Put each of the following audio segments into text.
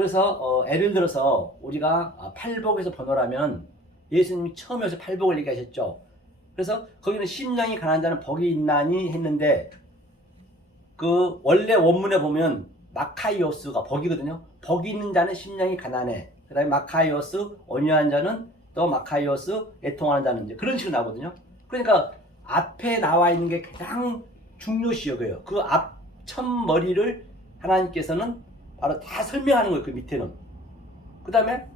그래서 예를 들어서 우리가 팔복에서 번호라면 예수님이 처음에 서 팔복을 얘기하셨죠. 그래서 거기는 심령이 가난한 자는 복이 있나니 했는데 그 원래 원문에 보면 마카이오스가 복이거든요. 복이 있는 자는 심령이 가난해. 그 다음에 마카이오스 온유한 자는 또 마카이오스 애통하는 자는 이제 그런 식으로 나오거든요. 그러니까 앞에 나와 있는 게 가장 중요시여요. 그 앞 첫머리를 하나님께서는 바로 다 설명하는 거예요. 그 밑에는. 그 다음에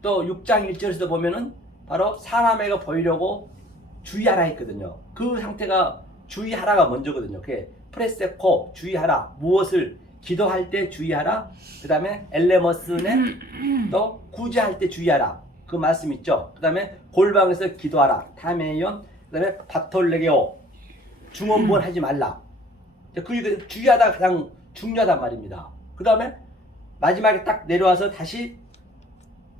또 6장 1절에서 보면은 바로 사람에게 보이려고 주의하라 했거든요. 그 상태가 주의하라가 먼저거든요. 그게 프레세코 주의하라. 무엇을 기도할 때 주의하라. 그 다음에 엘레머스네 또 구제할 때 주의하라. 그 말씀 있죠. 그 다음에 골방에서 기도하라. 타메이온. 그 다음에 바톨레게오 중언부언 하지 말라. 그 주의하다가 가장 중요하단 말입니다. 그 다음에 마지막에 딱 내려와서 다시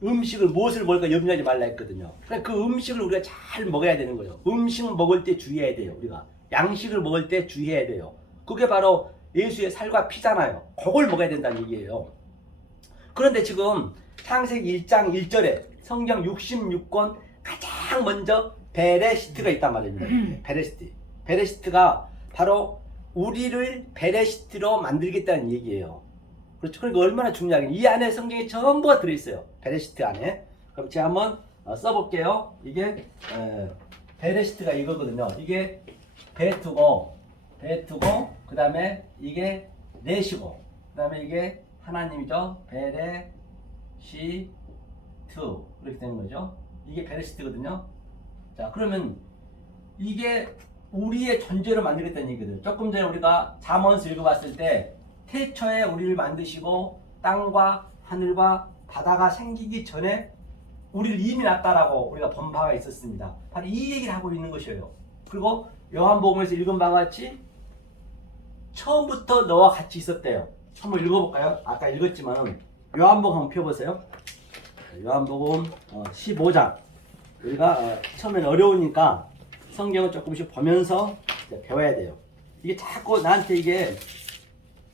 음식을 무엇을 먹을까 염려하지 말라 했거든요. 그러니까 그 음식을 우리가 잘 먹어야 되는 거예요. 음식을 먹을 때 주의해야 돼요. 우리가 양식을 먹을 때 주의해야 돼요. 그게 바로 예수의 살과 피잖아요. 그걸 먹어야 된다는 얘기예요. 그런데 지금 창세기 1장 1절에 성경 66권 가장 먼저 베레시트가 있단 말입니다. 베레시트가 바로 우리를 베레시트로 만들겠다는 얘기예요. 그렇죠. 그러니까 얼마나 중요하게 이 안에 성경이 전부가 들어있어요. 베레시트 안에. 그럼 제가 한번 써볼게요. 이게 베레시트가 이거거든요. 이게 베투고 그 다음에 이게 넷이고 그 다음에 이게 하나님이죠. 베레시트 이렇게 되는 거죠. 이게 베레시트거든요. 자, 그러면 이게 우리의 존재로 만들겠다는 얘기거든요. 조금 전에 우리가 잠언서 읽어봤을 때 태초에 우리를 만드시고 땅과 하늘과 바다가 생기기 전에 우리를 이미 놨다라고 우리가 본 바가 있었습니다. 바로 이 얘기를 하고 있는 것이에요. 그리고 요한복음에서 읽은 바와 같이 처음부터 너와 같이 있었대요. 한번 읽어볼까요? 아까 읽었지만 요한복음 한번 펴보세요. 요한복음 15장. 우리가 처음에는 어려우니까 성경을 조금씩 보면서 배워야 돼요. 이게 자꾸 나한테 이게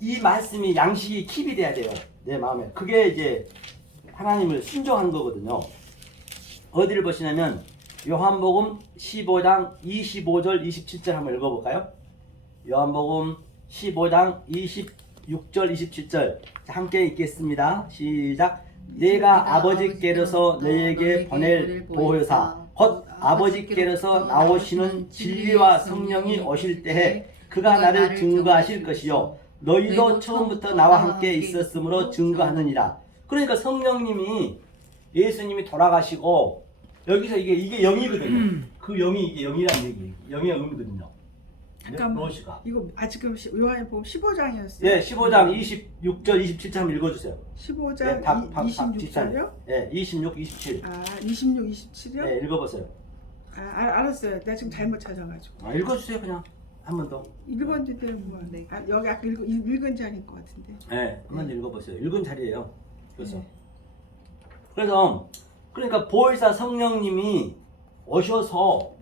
이 말씀이 양식이 킵이 돼야 돼요. 내 마음에. 그게 이제 하나님을 순종하는 거거든요. 어디를 보시냐면 요한복음 15장 25절 27절 한번 읽어볼까요? 요한복음 15장 26절 27절 함께 읽겠습니다. 시작. 내가 아버지께로서 너에게 보낼 보혜사 곧 아버지께로서 나오시는 진리와 성령이 오실 때에 그가 나를 증거하실 것이요 너희도 처음부터 나와 함께 있었으므로 증거하느니라. 그러니까 성령님이 예수님이 돌아가시고 여기서 이게 영이거든요. 그 영이 이게 영이라는 얘기, 영의 의미거든요. 잠깐만. 이거 지금 요한복음 15장이었어요. 예, 15장 26절 27절 한번 읽어주세요. 15장 예, 26절요? 예, 26, 27. 26, 27이요? 예, 읽어보세요. 알았어요. 내가 지금 잘못 찾아가지고. 읽어주세요 그냥 한 번 더. 읽었는데 뭐 네. 여기 아까 읽은 자리인 것 같은데. 예, 한 번 더 읽어보세요. 읽은 자리예요. 그래서 그러니까 보혜사 성령님이 오셔서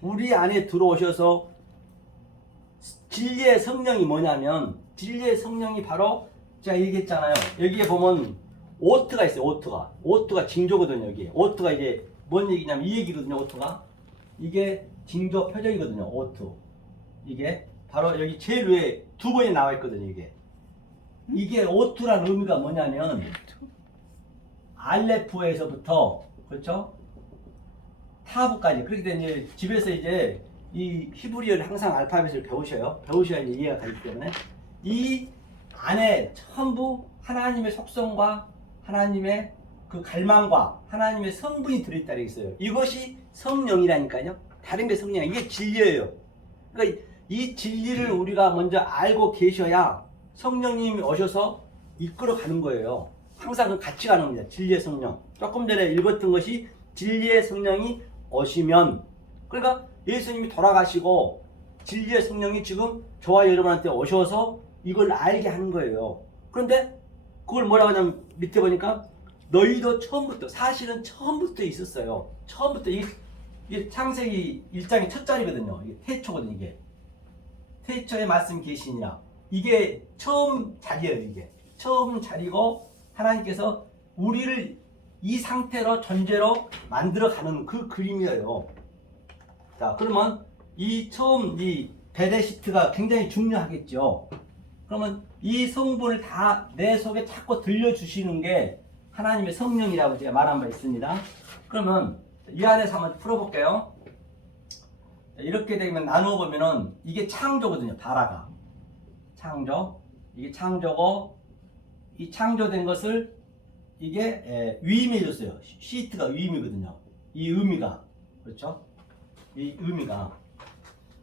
우리 안에 들어오셔서 진리의 성령이 뭐냐면 진리의 성령이 바로 제가 얘기했잖아요. 여기에 보면 오트가 있어요. 오트가 징조거든요. 여기 오트가 이게 뭔 얘기냐면 이 얘기거든요. 오트가 이게 징조 표정이거든요. 오트 이게 바로 여기 제일 위에 두 번이 나와 있거든요. 이게 오트라는 의미가 뭐냐면 알레프에서부터 그렇죠? 타브까지 그렇게 되면 이제 집에서 이제 이 히브리어를 항상 알파벳을 배우셔야 이해가 가기 때문에 이 안에 전부 하나님의 속성과 하나님의 그 갈망과 하나님의 성분이 들어있다고 있어요. 이것이 성령이라니까요. 다른 게 성령, 이게 진리예요. 그러니까 이 진리를 우리가 먼저 알고 계셔야 성령님이 오셔서 이끌어 가는 거예요. 항상 그 같이 가는 겁니다. 진리의 성령. 조금 전에 읽었던 것이 진리의 성령이 오시면, 그러니까 예수님이 돌아가시고 진리의 성령이 지금 저와 여러분한테 오셔서 이걸 알게 하는 거예요. 그런데 그걸 뭐라고 하냐면 밑에 보니까 너희도 처음부터, 사실은 처음부터 있었어요. 처음부터 이게 창세기 1장의 첫 자리거든요. 이게 태초거든요. 이게 태초에 말씀 계시니라. 이게 처음 자리예요. 이게 처음 자리고 하나님께서 우리를 이 상태로 존재로 만들어가는 그 그림이에요. 자, 그러면 이 처음 이 베레시트가 굉장히 중요하겠죠. 그러면 이 성분을 다 내 속에 자꾸 들려주시는 게 하나님의 성령이라고 제가 말한 바 있습니다. 그러면 이 안에서 한번 풀어볼게요. 이렇게 되면 나누어보면은 이게 창조거든요. 바라가 창조, 이게 창조고, 이 창조된 것을 이게 위임해줬어요. 시트가 위임이거든요. 이 의미가, 그렇죠? 이 의미가.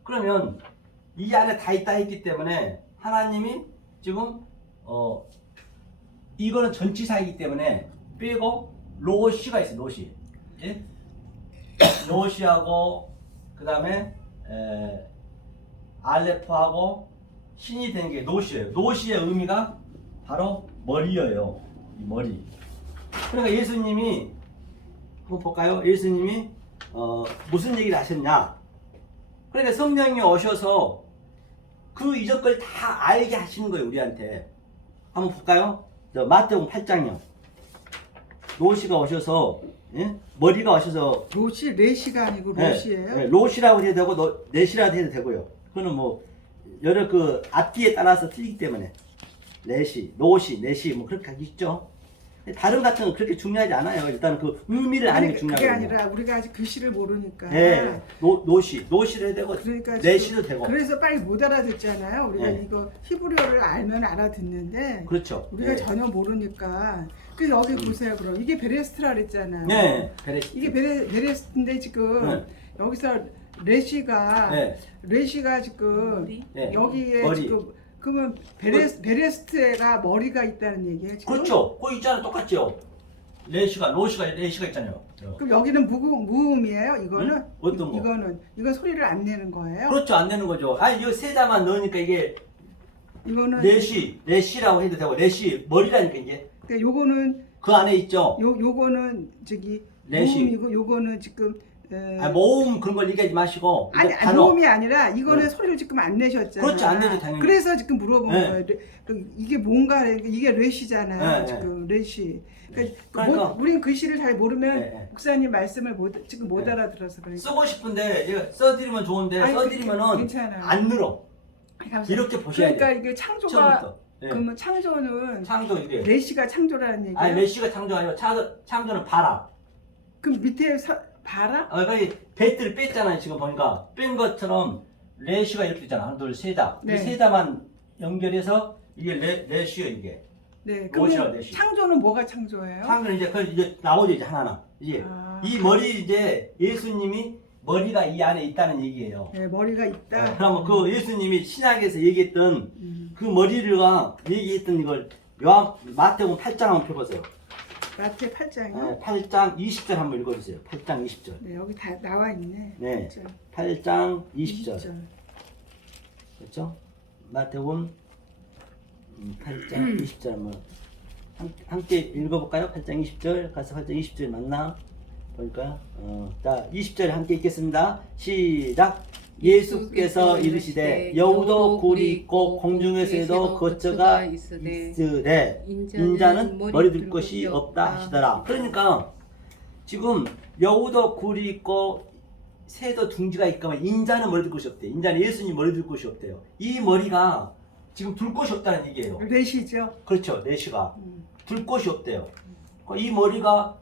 그러면 이 안에 다 있다 했기 때문에 하나님이 지금 이거는 전치사이기 때문에 빼고 로시가 있어요. 로시. 예? 로시하고 그 다음에 알레프하고 신이 된 게 노시예요. 노시의 의미가 바로 머리예요. 이 머리. 그러니까 예수님이 한번 볼까요? 예수님이 무슨 얘기를 하셨냐? 그러니까 성령이 오셔서 그 이전 걸 다 알게 하시는 거예요, 우리한테. 한번 볼까요? 마태복음 8장이요. 노시가 오셔서, 예? 머리가 오셔서. 로시, 레시가 아니고 로시예요? 네, 로시라고 해도 되고, 레시라고 해도 되고요. 그거는 뭐, 여러 그 앞뒤에 따라서 틀리기 때문에. 레시, 노시, 내시, 뭐 그렇게 하겠죠. 다른 같은 건 그렇게 중요하지 않아요. 일단 그 의미를 아는 게 중요하거든요. 그게 아니라 우리가 아직 글씨를 모르니까. 네, 노시도 해도 되고, 그러니까 내시도 되고. 그래서 빨리 못 알아듣잖아요. 우리가 네. 이거 히브리어를 알면 알아듣는데 그렇죠. 우리가 네. 전혀 모르니까. 그 여기 보세요. 그럼 이게 베레스트라 그랬잖아요. 네, 베레시트. 이게 베레스트인데 지금 네. 여기서 레시가 네. 레시가 지금 네. 여기에 머리. 지금 그러면 베레스트가 머리가 있다는 얘기예요. 지금? 그렇죠. 그거 있잖아요. 똑같죠. 레시가 있잖아요. 그럼 여기는 무음이에요. 이거는 응? 어떤 거? 이건 소리를 안 내는 거예요. 그렇죠. 안 되는 거죠. 아니, 이거 세자만 넣으니까 이게 이거는 레시라고 해도 되고, 레시 머리라니까 이게. 그러니까 요거는 그 안에 있죠. 요거는 저기 레시. 모음이고 요거는 지금 모음 그런 걸 얘기하지 마시고. 아니 이거 단어. 모음이 아니라 이거는 네. 소리를 지금 안 내셨잖아요. 그렇죠. 안 내죠, 당연히. 그래서 지금 물어본 네. 거예요. 이게 뭔가 이게 레시잖아요. 네, 지금 레시. 그러니까 우린 글씨를 잘 모르면 네. 목사님 말씀을 지금 못 네. 알아들어서 그러니까. 쓰고 싶은데 이거 써드리면 좋은데 아니, 써드리면은 괜찮아요. 안 늘어. 감사합니다. 이렇게 보셔야 돼요. 그러니까 이게 창조가 처음부터. 네. 그러면 창조는 창조 이게. 레시가 창조라는 얘기예요. 아니 레시가 창조 아니고 창조는 바라. 그럼 밑에 봐라? 거기 배트를 뺐잖아요. 지금 보니까 뺀 것처럼 레시가 이렇게 있잖아. 하나, 둘, 세자. 네. 이 세자만 연결해서 이게 레시요 이게. 네. 로시와 그러면 레시. 창조는 뭐가 창조예요? 창조는 이제 그 이제 나오죠 이제 하나하나. 이제 아. 이 머리 이제 예수님이 머리가 이 안에 있다는 얘기예요. 네, 머리가 있다. 그러면 그 예수님이 신약에서 얘기했던 그 머리가 얘기했던 이걸 마태복음 8장 한번 펴보세요. 마태 8장이요? 8장 20절 한번 읽어주세요. 8장 20절. 네, 여기 다 나와 있네. 네. 8장. 8장 20절. 그렇죠? 마태복음 8장 20절 한번 함께 읽어볼까요? 8장 20절 가서 8장 20절 맞나? 보니까 자 20절에 함께 읽겠습니다. 시작. 예수께서 이르시되 여우도 굴이 있고 공중에서도 거처가 있으되 인자는 머리 둘 것이 없다 하시더라. 그러니까 지금 여우도 굴이 있고 새도 둥지가 있거면 인자는 머리 둘 것이 없대요. 인자는 예수님 머리 둘 것이 없대요. 이 머리가 지금 둘 것이 없다는 얘기예요. 레시죠? 그렇죠. 레시가 둘 것이 없대요. 이 머리가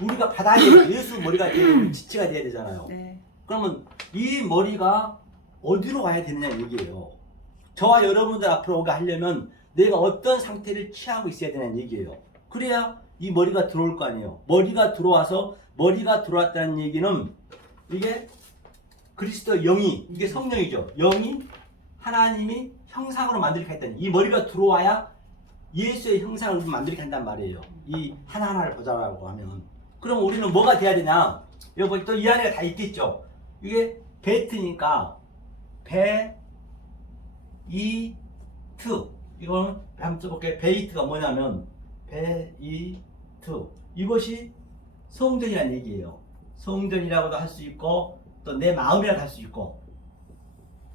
우리가 받아야 돼요. 예수 머리가 돼야 되고 지체가 돼야 되잖아요. 네. 그러면 이 머리가 어디로 가야 되느냐 얘기예요. 저와 여러분들 앞으로 오게 하려면 내가 어떤 상태를 취하고 있어야 되냐는 얘기예요. 그래야 이 머리가 들어올 거 아니에요. 머리가 들어와서 머리가 들어왔다는 얘기는 이게 그리스도 영이 이게 성령이죠. 영이 하나님이 형상으로 만들게 했다니 이 머리가 들어와야 예수의 형상을 만들게 한단 말이에요. 이 하나하나를 보자라고 하면 그럼 우리는 뭐가 돼야 되냐? 여기 또 이 안에 다 있겠죠. 이게 베트니까 베이트 이거는 한번 써볼게요. 베이트가 뭐냐면 베이트 이것이 성전이라는 얘기예요. 성전이라고도 할 수 있고 또 내 마음이라고 할 수 있고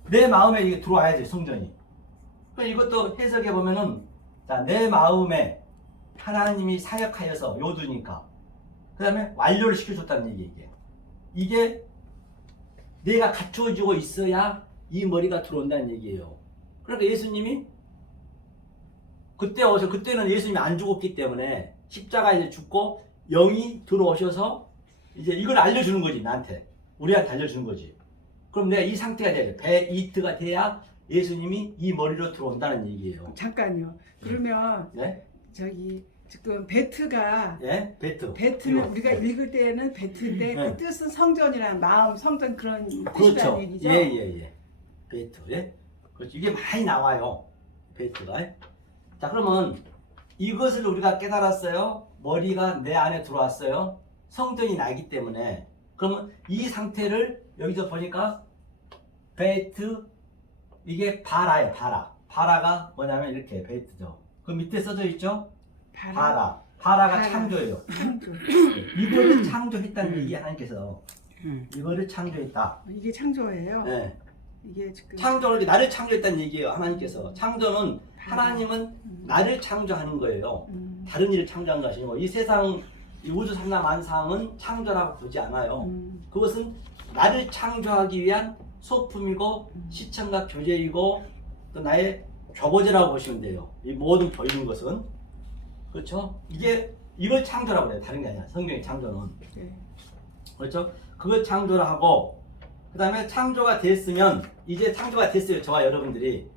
내 마음에 이게 들어와야 돼 성전이. 그럼 이것도 해석해 보면은 자, 내 마음에 하나님이 사역하여서 요두니까 그 다음에 완료를 시켜줬다는 얘기 이게 내가 갖추어지고 있어야 이 머리가 들어온다는 얘기예요. 그러니까 예수님이 그때는 예수님이 안 죽었기 때문에 십자가에 이제 죽고 영이 들어오셔서 이제 이걸 알려주는 거지. 나한테 우리한테 알려주는 거지. 그럼 내가 이 상태가 돼야 돼. 베이트가 돼야 예수님이 이 머리로 들어온다는 얘기예요. 잠깐요. 그러면 네? 저기 지금 베트가 예? 베트는 베트는 우리가 읽을 때는 베트인데 네. 그 뜻은 성전이라는 마음, 성전 그런 그렇죠. 뜻이라는 얘기죠. 예. 베이트. 예? 그렇죠. 이게 많이 나와요. 베이트가. 자, 그러면 이것을 우리가 깨달았어요. 머리가 내 안에 들어왔어요. 성전이 나기 때문에. 그러면 이 상태를 여기서 보니까 베이트 이게 바라예요. 바라가 뭐냐면 이렇게 베이트죠. 그 밑에 써져 있죠? 바라가 바라. 창조예요. 창조. 이거를 창조했다는 얘기 하나님께서 이거를 창조했다. 이게 창조예요. 네. 이게 지금 창조를 나를 창조했다는 얘기예요. 하나님께서 창조는 하나님은 나를 창조하는 거예요. 다른 일을 창조한 것이 아니고 이 세상 이 우주 삼라 만상은 창조라고 보지 않아요. 그것은 나를 창조하기 위한 소품이고 시청각 교제이고 또 나의 교보제라고 보시면 돼요. 이 모든 보이는 것은 그렇죠? 이걸 창조라고 해요. 다른 게 아니라 성경의 창조는 네. 그렇죠? 그걸 창조를 하고 그 다음에 창조가 됐으면 이제 창조가 됐어요. 저와 여러분들이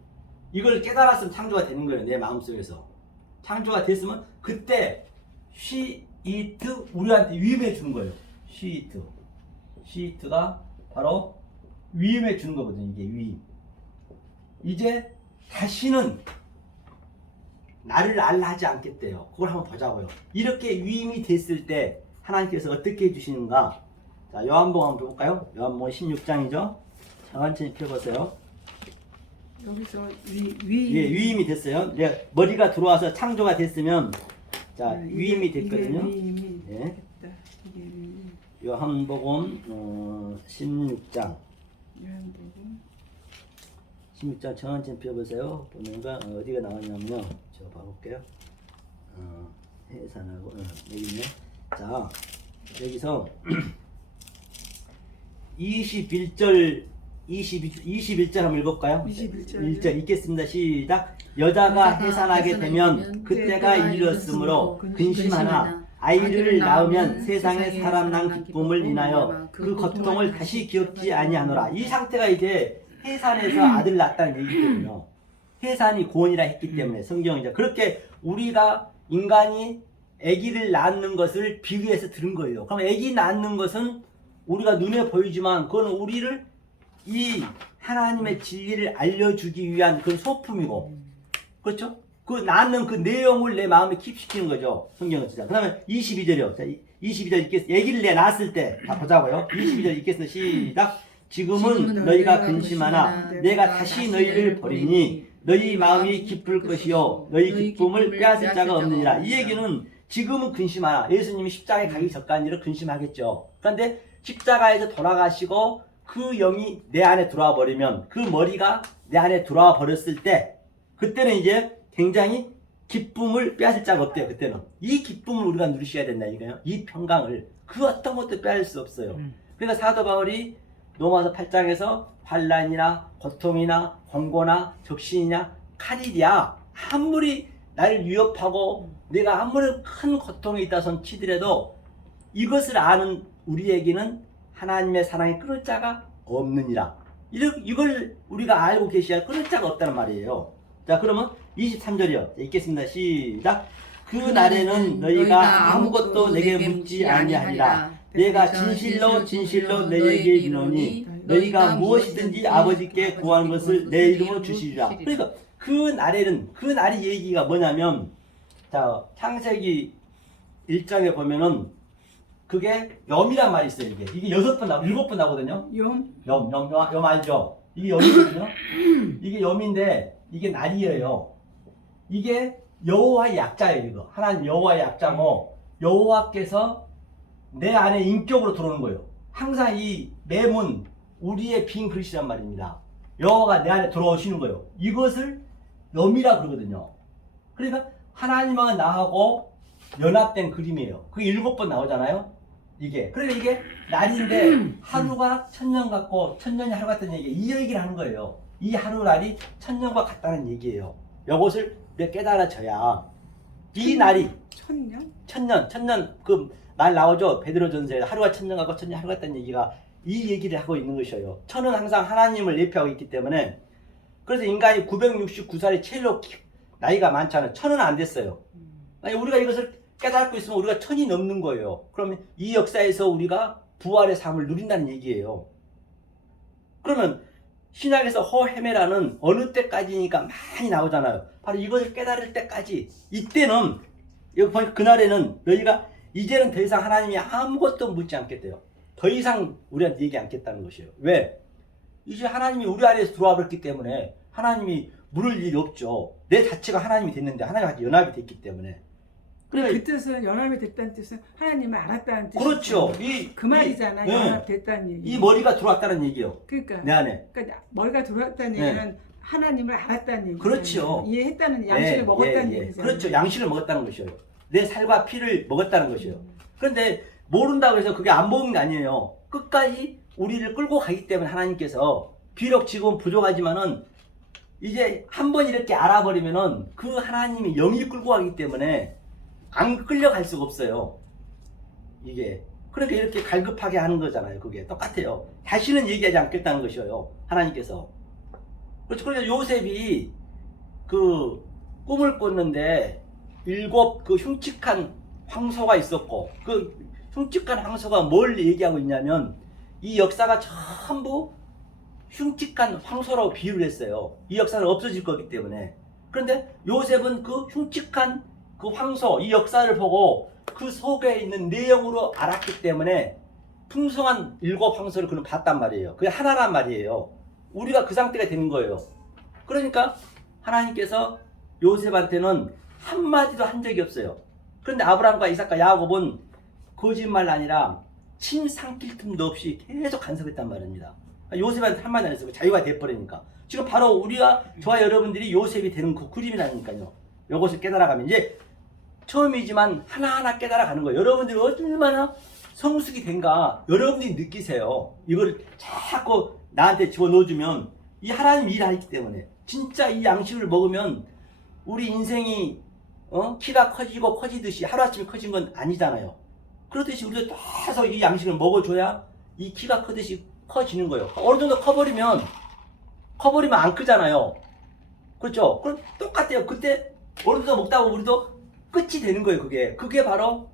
이걸 깨달았으면 창조가 되는 거예요. 내 마음속에서 창조가 됐으면 그때 시이트 우리한테 위임해 주는 거예요. 시이트가 바로 위임해 주는 거거든요. 이게 위임. 이제 다시는 나를 알라 하지 않겠대요. 그걸 한번 보자고요. 이렇게 위임이 됐을 때 하나님께서 어떻게 해주시는가? 자, 요한복음 한번 볼까요? 요한복음 16장이죠. 천천히 펴보세요. 여기서 예, 위임이 됐어요. 머리가 들어와서 창조가 됐으면 자, 위임이 됐거든요. 이게 위임이 예. 됐다. 이게 위임. 요한복음 16장. 요한복음 16장 천천히 펴보세요. 보면가 어디가 나왔냐면요. 제가 봐볼게요. 해산하고 여기 있네. 자, 여기서 21절 한번 읽어볼까요? 21절 1절 읽겠습니다. 시작. 여자가 해산하게 되면 그때가 이르렀으므로 근심하나 아이를 낳으면 세상에 사람 난 기쁨을 인하여 그 고통을 다시 기억지 아니하노라. 이 상태가 이제 해산에서 아들 낳았다는 얘기거든요. 해산이 고원이라 했기 때문에 성경이죠. 그렇게 우리가 인간이 아기를 낳는 것을 비유해서 들은 거예요. 그럼 아기 낳는 것은 우리가 눈에 보이지만 그건 우리를 이 하나님의 진리를 알려주기 위한 그 소품이고, 그렇죠? 그 낳는 그 내용을 내 마음에 킵시키는 거죠. 성경은 진짜. 그 다음에 22절이요. 자, 22절 읽겠습니다. 아기를 내 낳았을 때, 다 보자고요. 22절 읽겠습니다. 시작. 지금은 너희가 근심하나 내가 다시 너희를 버리니 너희 마음이 기쁠 것이요 너희 기쁨을 빼앗을 자가 없느니라. 이 얘기는 지금은 근심하나 예수님이 십자가에 가기 전까지는 근심하겠죠. 그런데 십자가에서 돌아가시고 그 영이 내 안에 들어와 버리면 그 머리가 내 안에 들어와 버렸을 때 그때는 이제 굉장히 기쁨을 빼앗을 자가 없대요. 그때는 이 기쁨을 우리가 누리셔야 된다 이거예요. 이 평강을 그 어떤 것도 빼앗을 수 없어요. 그러니까 사도 바울이 로마서 8장에서 환난이나 고통이나 권고나 적신이나 칼이랴 아무리 나를 위협하고 내가 아무리 큰 고통이 있다손 치더라도 이것을 아는 우리에게는 하나님의 사랑이 끊을 자가 없느니라. 이걸 우리가 알고 계셔야 끊을 자가 없다는 말이에요. 자, 그러면 23절이요. 읽겠습니다. 시작. 그 날에는 너희가 아무것도 내게 묻지 아니하리라. 내가 진실로 너희에게 이르노니 너희가 무엇이든지 아버지께 구하는 것을 내 이름으로 주시리라. 그러니까 그 날의 얘기가 뭐냐면 자, 창세기 1장에 보면은 그게 염이란 말이 있어요. 이게 7번 나오거든요. 염 알죠? 이게 염이거든요. 이게 염인데 이게 날이에요. 이게 여호와의 약자예요. 이거 하나님 여호와의 약자고 여호와께서 내 안에 인격으로 들어오는 거예요. 항상 이 매문 우리의 빈 그릇이란 말입니다. 여호와가 내 안에 들어오시는 거예요. 이것을 염이라 그러거든요. 그러니까 하나님과 나하고 연합된 그림이에요. 그게 7번 나오잖아요. 이게. 그러니까 이게 날인데 하루가 천년 같고 천년이 하루 같다는 얘기. 이 얘기를 하는 거예요. 이 하루 날이 천년과 같다는 얘기예요. 이것을 깨달아져야 이 날이 천년 그 말 나오죠. 베드로전서에 하루가 천년 같고 천년이 하루 같다는 얘기가 이 얘기를 하고 있는 것이에요. 천은 항상 하나님을 예표하고 있기 때문에 그래서 인간이 969살이 제일로 나이가 많잖아요. 천은 안 됐어요. 아니, 우리가 이것을 깨닫고 있으면 우리가 천이 넘는 거예요. 그러면 이 역사에서 우리가 부활의 삶을 누린다는 얘기예요. 그러면 신약에서 호헤메라는 어느 때까지니까 많이 나오잖아요. 바로 이것을 깨달을 때까지. 이때는 여기 보니까 그날에는 너희가 이제는 더 이상 하나님이 아무것도 묻지 않겠대요. 더 이상 우리한테 얘기 않겠다는 것이에요. 왜? 이제 하나님이 우리 안에서 들어와 버렸기 때문에 하나님이 물을 일이 없죠. 내 자체가 하나님이 됐는데 하나님과 연합이 됐기 때문에. 그 뜻은 연합이 됐다는 뜻은 하나님을 알았다는 뜻이죠. 그렇죠. 그 말이잖아. 연합됐다는 얘기. 이 머리가 들어왔다는 얘기예요. 그러니까 내 안에. 그러니까 머리가 들어왔다는 얘기는 하나님을 알았다는 얘기죠. 그렇죠. 이해했다는 양식을 먹었다는 얘기죠. 그렇죠. 양식을 먹었다는 것이에요. 내 살과 피를 먹었다는 것이에요. 그런데 모른다고 해서 그게 안 먹은 게 아니에요. 끝까지 우리를 끌고 가기 때문에 하나님께서 비록 지금 부족하지만은 이제 한번 이렇게 알아버리면은 그 하나님이 영이 끌고 가기 때문에 안 끌려갈 수가 없어요. 이게. 그러니까 이렇게 갈급하게 하는 거잖아요. 그게 똑같아요. 다시는 얘기하지 않겠다는 것이에요. 하나님께서. 그렇죠. 그래서 요셉이 그 꿈을 꿨는데 7 그 흉측한 황소가 있었고 그 흉측한 황소가 뭘 얘기하고 있냐면 이 역사가 전부 흉측한 황소라고 비유를 했어요. 이 역사는 없어질 거기 때문에. 그런데 요셉은 그 흉측한 그 황소, 이 역사를 보고 그 속에 있는 내용으로 알았기 때문에 풍성한 7 황소를 그는 봤단 말이에요. 그게 하나란 말이에요. 우리가 그 상태가 되는 거예요. 그러니까 하나님께서 요셉한테는 한마디도 한 적이 없어요. 그런데 아브라함과 이삭과 야곱은 거짓말 아니라 침 삼킬 틈도 없이 계속 간섭했단 말입니다. 요셉한테 한마디 안 했어요. 자유가 돼버리니까. 지금 바로 우리가 저와 여러분들이 요셉이 되는 그 그림이라니까요. 이것을 깨달아가면 이제 처음이지만 하나하나 깨달아가는 거예요. 여러분들이 얼마나 성숙이 된가 여러분들이 느끼세요. 이걸 자꾸 나한테 집어넣어주면 이 하나님 일하기 때문에 진짜 이 양식을 먹으면 우리 인생이 키가 커지고 커지듯이 하루아침에 커진 건 아니잖아요. 그렇듯이 우리가 계속 이 양식을 먹어줘야 이 키가 크듯이 커지는 거예요. 어느 정도 커버리면 안 크잖아요. 그렇죠? 그럼 똑같아요. 그때 어느 정도 먹다 보면 우리도 끝이 되는 거예요. 그게 바로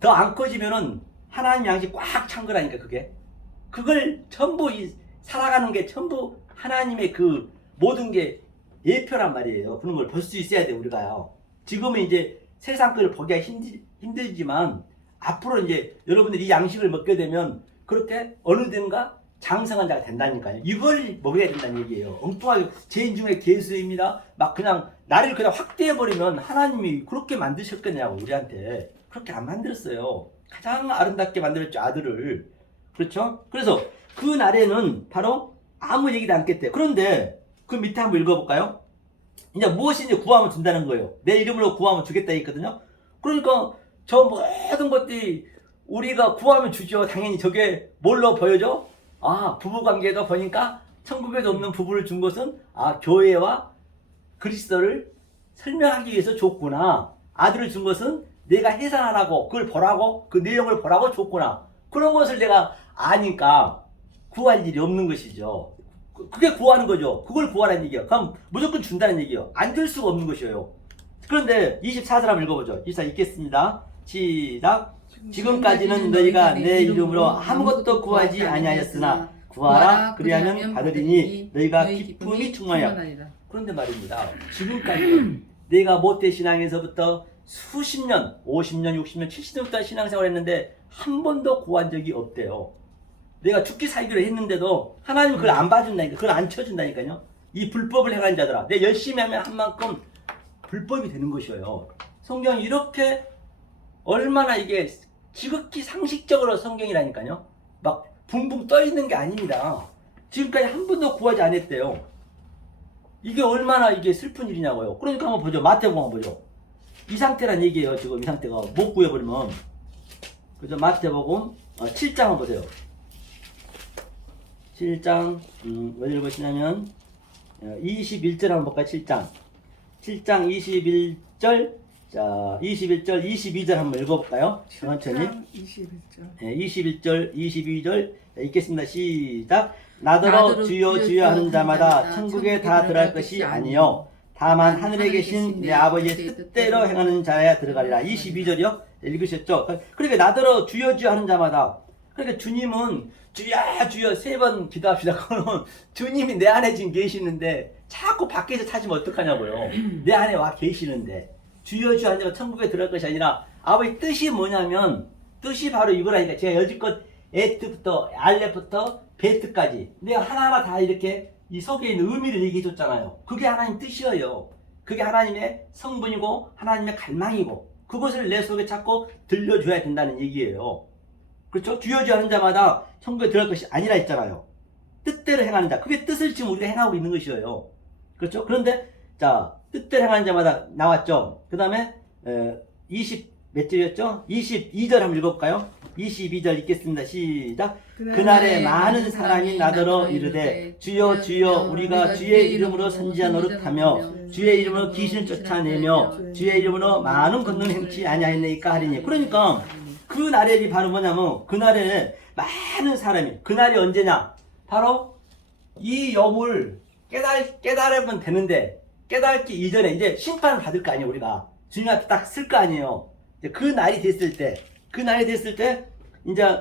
더 안 커지면은 하나님 양식 꽉 찬 거라니까 그게. 그걸 전부 살아가는 게 전부 하나님의 그 모든 게 예표란 말이에요. 그런 걸 볼 수 있어야 돼 우리가요. 지금은 이제 세상 걸 보기가 힘들지만 앞으로 이제 여러분들이 이 양식을 먹게 되면 그렇게 어느든가 장성한 자가 된다니까요. 이걸 먹어야 된다는 얘기예요. 엉뚱하게 죄인 중에 괴수입니다. 막 그냥 나를 그냥 확대해버리면 하나님이 그렇게 만드셨겠냐고 우리한테. 그렇게 안 만들었어요. 가장 아름답게 만들었죠 아들을. 그렇죠? 그래서 그 날에는 바로 아무 얘기도 않겠대요. 그런데 그 밑에 한번 읽어볼까요? 이제 무엇이든지 구하면 준다는 거예요. 내 이름으로 구하면 주겠다 했거든요. 그러니까 저 모든 것들이 우리가 구하면 주죠. 당연히 저게 뭘로 보여줘? 부부관계도 보니까 천국에도 없는 부부를 준 것은 교회와 그리스도를 설명하기 위해서 줬구나. 아들을 준 것은 내가 해산하라고 그걸 보라고 그 내용을 보라고 줬구나. 그런 것을 내가 아니까 구할 일이 없는 것이죠. 그게 구하는 거죠. 그걸 구하라는 얘기예요. 그럼 무조건 준다는 얘기예요. 안 줄 수가 없는 것이에요. 그런데 24절 한번 읽어보죠. 24 읽겠습니다. 시작. 지금까지는 너희가 내 이름으로 아무것도 구하지 아니하였으나 구하라 그리하면 받으리니 너희가 기쁨이 충만하리라. 그런데 말입니다. 지금까지 내가 모태신앙에서부터 수십 년, 50년, 60년, 70년부터 신앙생활을 했는데 한 번도 구한 적이 없대요. 내가 죽기 살기로 했는데도 하나님은 그걸 안 봐준다니까. 그걸 안 쳐준다니까요. 이 불법을 행한 자들아. 내가 열심히 하면 한 만큼 불법이 되는 것이에요. 성경이 이렇게 얼마나 이게 지극히 상식적으로 성경이라니까요. 막 붕붕 떠 있는 게 아닙니다. 지금까지 한 번도 구하지 않았대요. 이게 얼마나 이게 슬픈 일이냐고요. 그러니까 한번 보죠. 마태복음 한번 보죠. 이 상태란 얘기예요. 지금 이 상태가 못 구해버리면. 그죠? 마태복음 7장 한번 보세요. 7장 왜 읽으시냐면 21절 한번 볼까요? 7장 21절, 자 21절 22절 한번 읽어볼까요? 천천히. 21절. 21절 22절 읽겠습니다. 시작. 나더러 주여 주여 하는 자마다 천국에 다 들어갈 것이 아니요 다만 하늘에 계신 내 아버지의 뜻대로 행하는 자야 들어가리라. 22절이요? 읽으셨죠? 그러니까 나더러 주여 주여 하는 자마다, 그러니까 주님은 주여 주여 3번 기도합시다. 그러면 주님이 내 안에 지금 계시는데 자꾸 밖에서 찾으면 어떡하냐고요. 내 안에 와 계시는데 주여 주여 하는 자가 천국에 들어갈 것이 아니라 아버지 뜻이 뭐냐면, 뜻이 바로 이거라니까. 제가 여지껏 에트부터 알레부터 베트까지 내가 하나하나 다 이렇게 이 속에 있는 의미를 얘기해 줬잖아요. 그게 하나님 뜻이에요. 그게 하나님의 성분이고 하나님의 갈망이고 그것을 내 속에 자꾸 들려줘야 된다는 얘기예요. 그렇죠? 주여 주여 하는 자마다 천국에 들어갈 것이 아니라 했잖아요. 뜻대로 행하는 자, 그게 뜻을 지금 우리가 행하고 있는 것이에요. 그렇죠? 그런데 자, 뜻대로 행하는 자마다 나왔죠. 그 다음에 20몇 절이었죠? 22절 한번 읽어볼까요? 22절 읽겠습니다. 시작. 그날에 많은 사람이 나더러 이르되 주여 주여 우리가 주의 이름으로 선지자 노릇하며 주의 이름으로 귀신을 쫓아내며 주의 이름으로 많은 권능 행치 아니하였나이까 하리니. 그러니까 그 날이 바로 뭐냐면, 그날에 많은 사람이, 그날이 언제냐, 바로 이 욥을 깨달으면 되는데 깨닫기 이전에 이제 심판을 받을 거 아니에요. 우리가 주님 앞에 딱 쓸 거 아니에요. 그 날이 됐을 때, 이제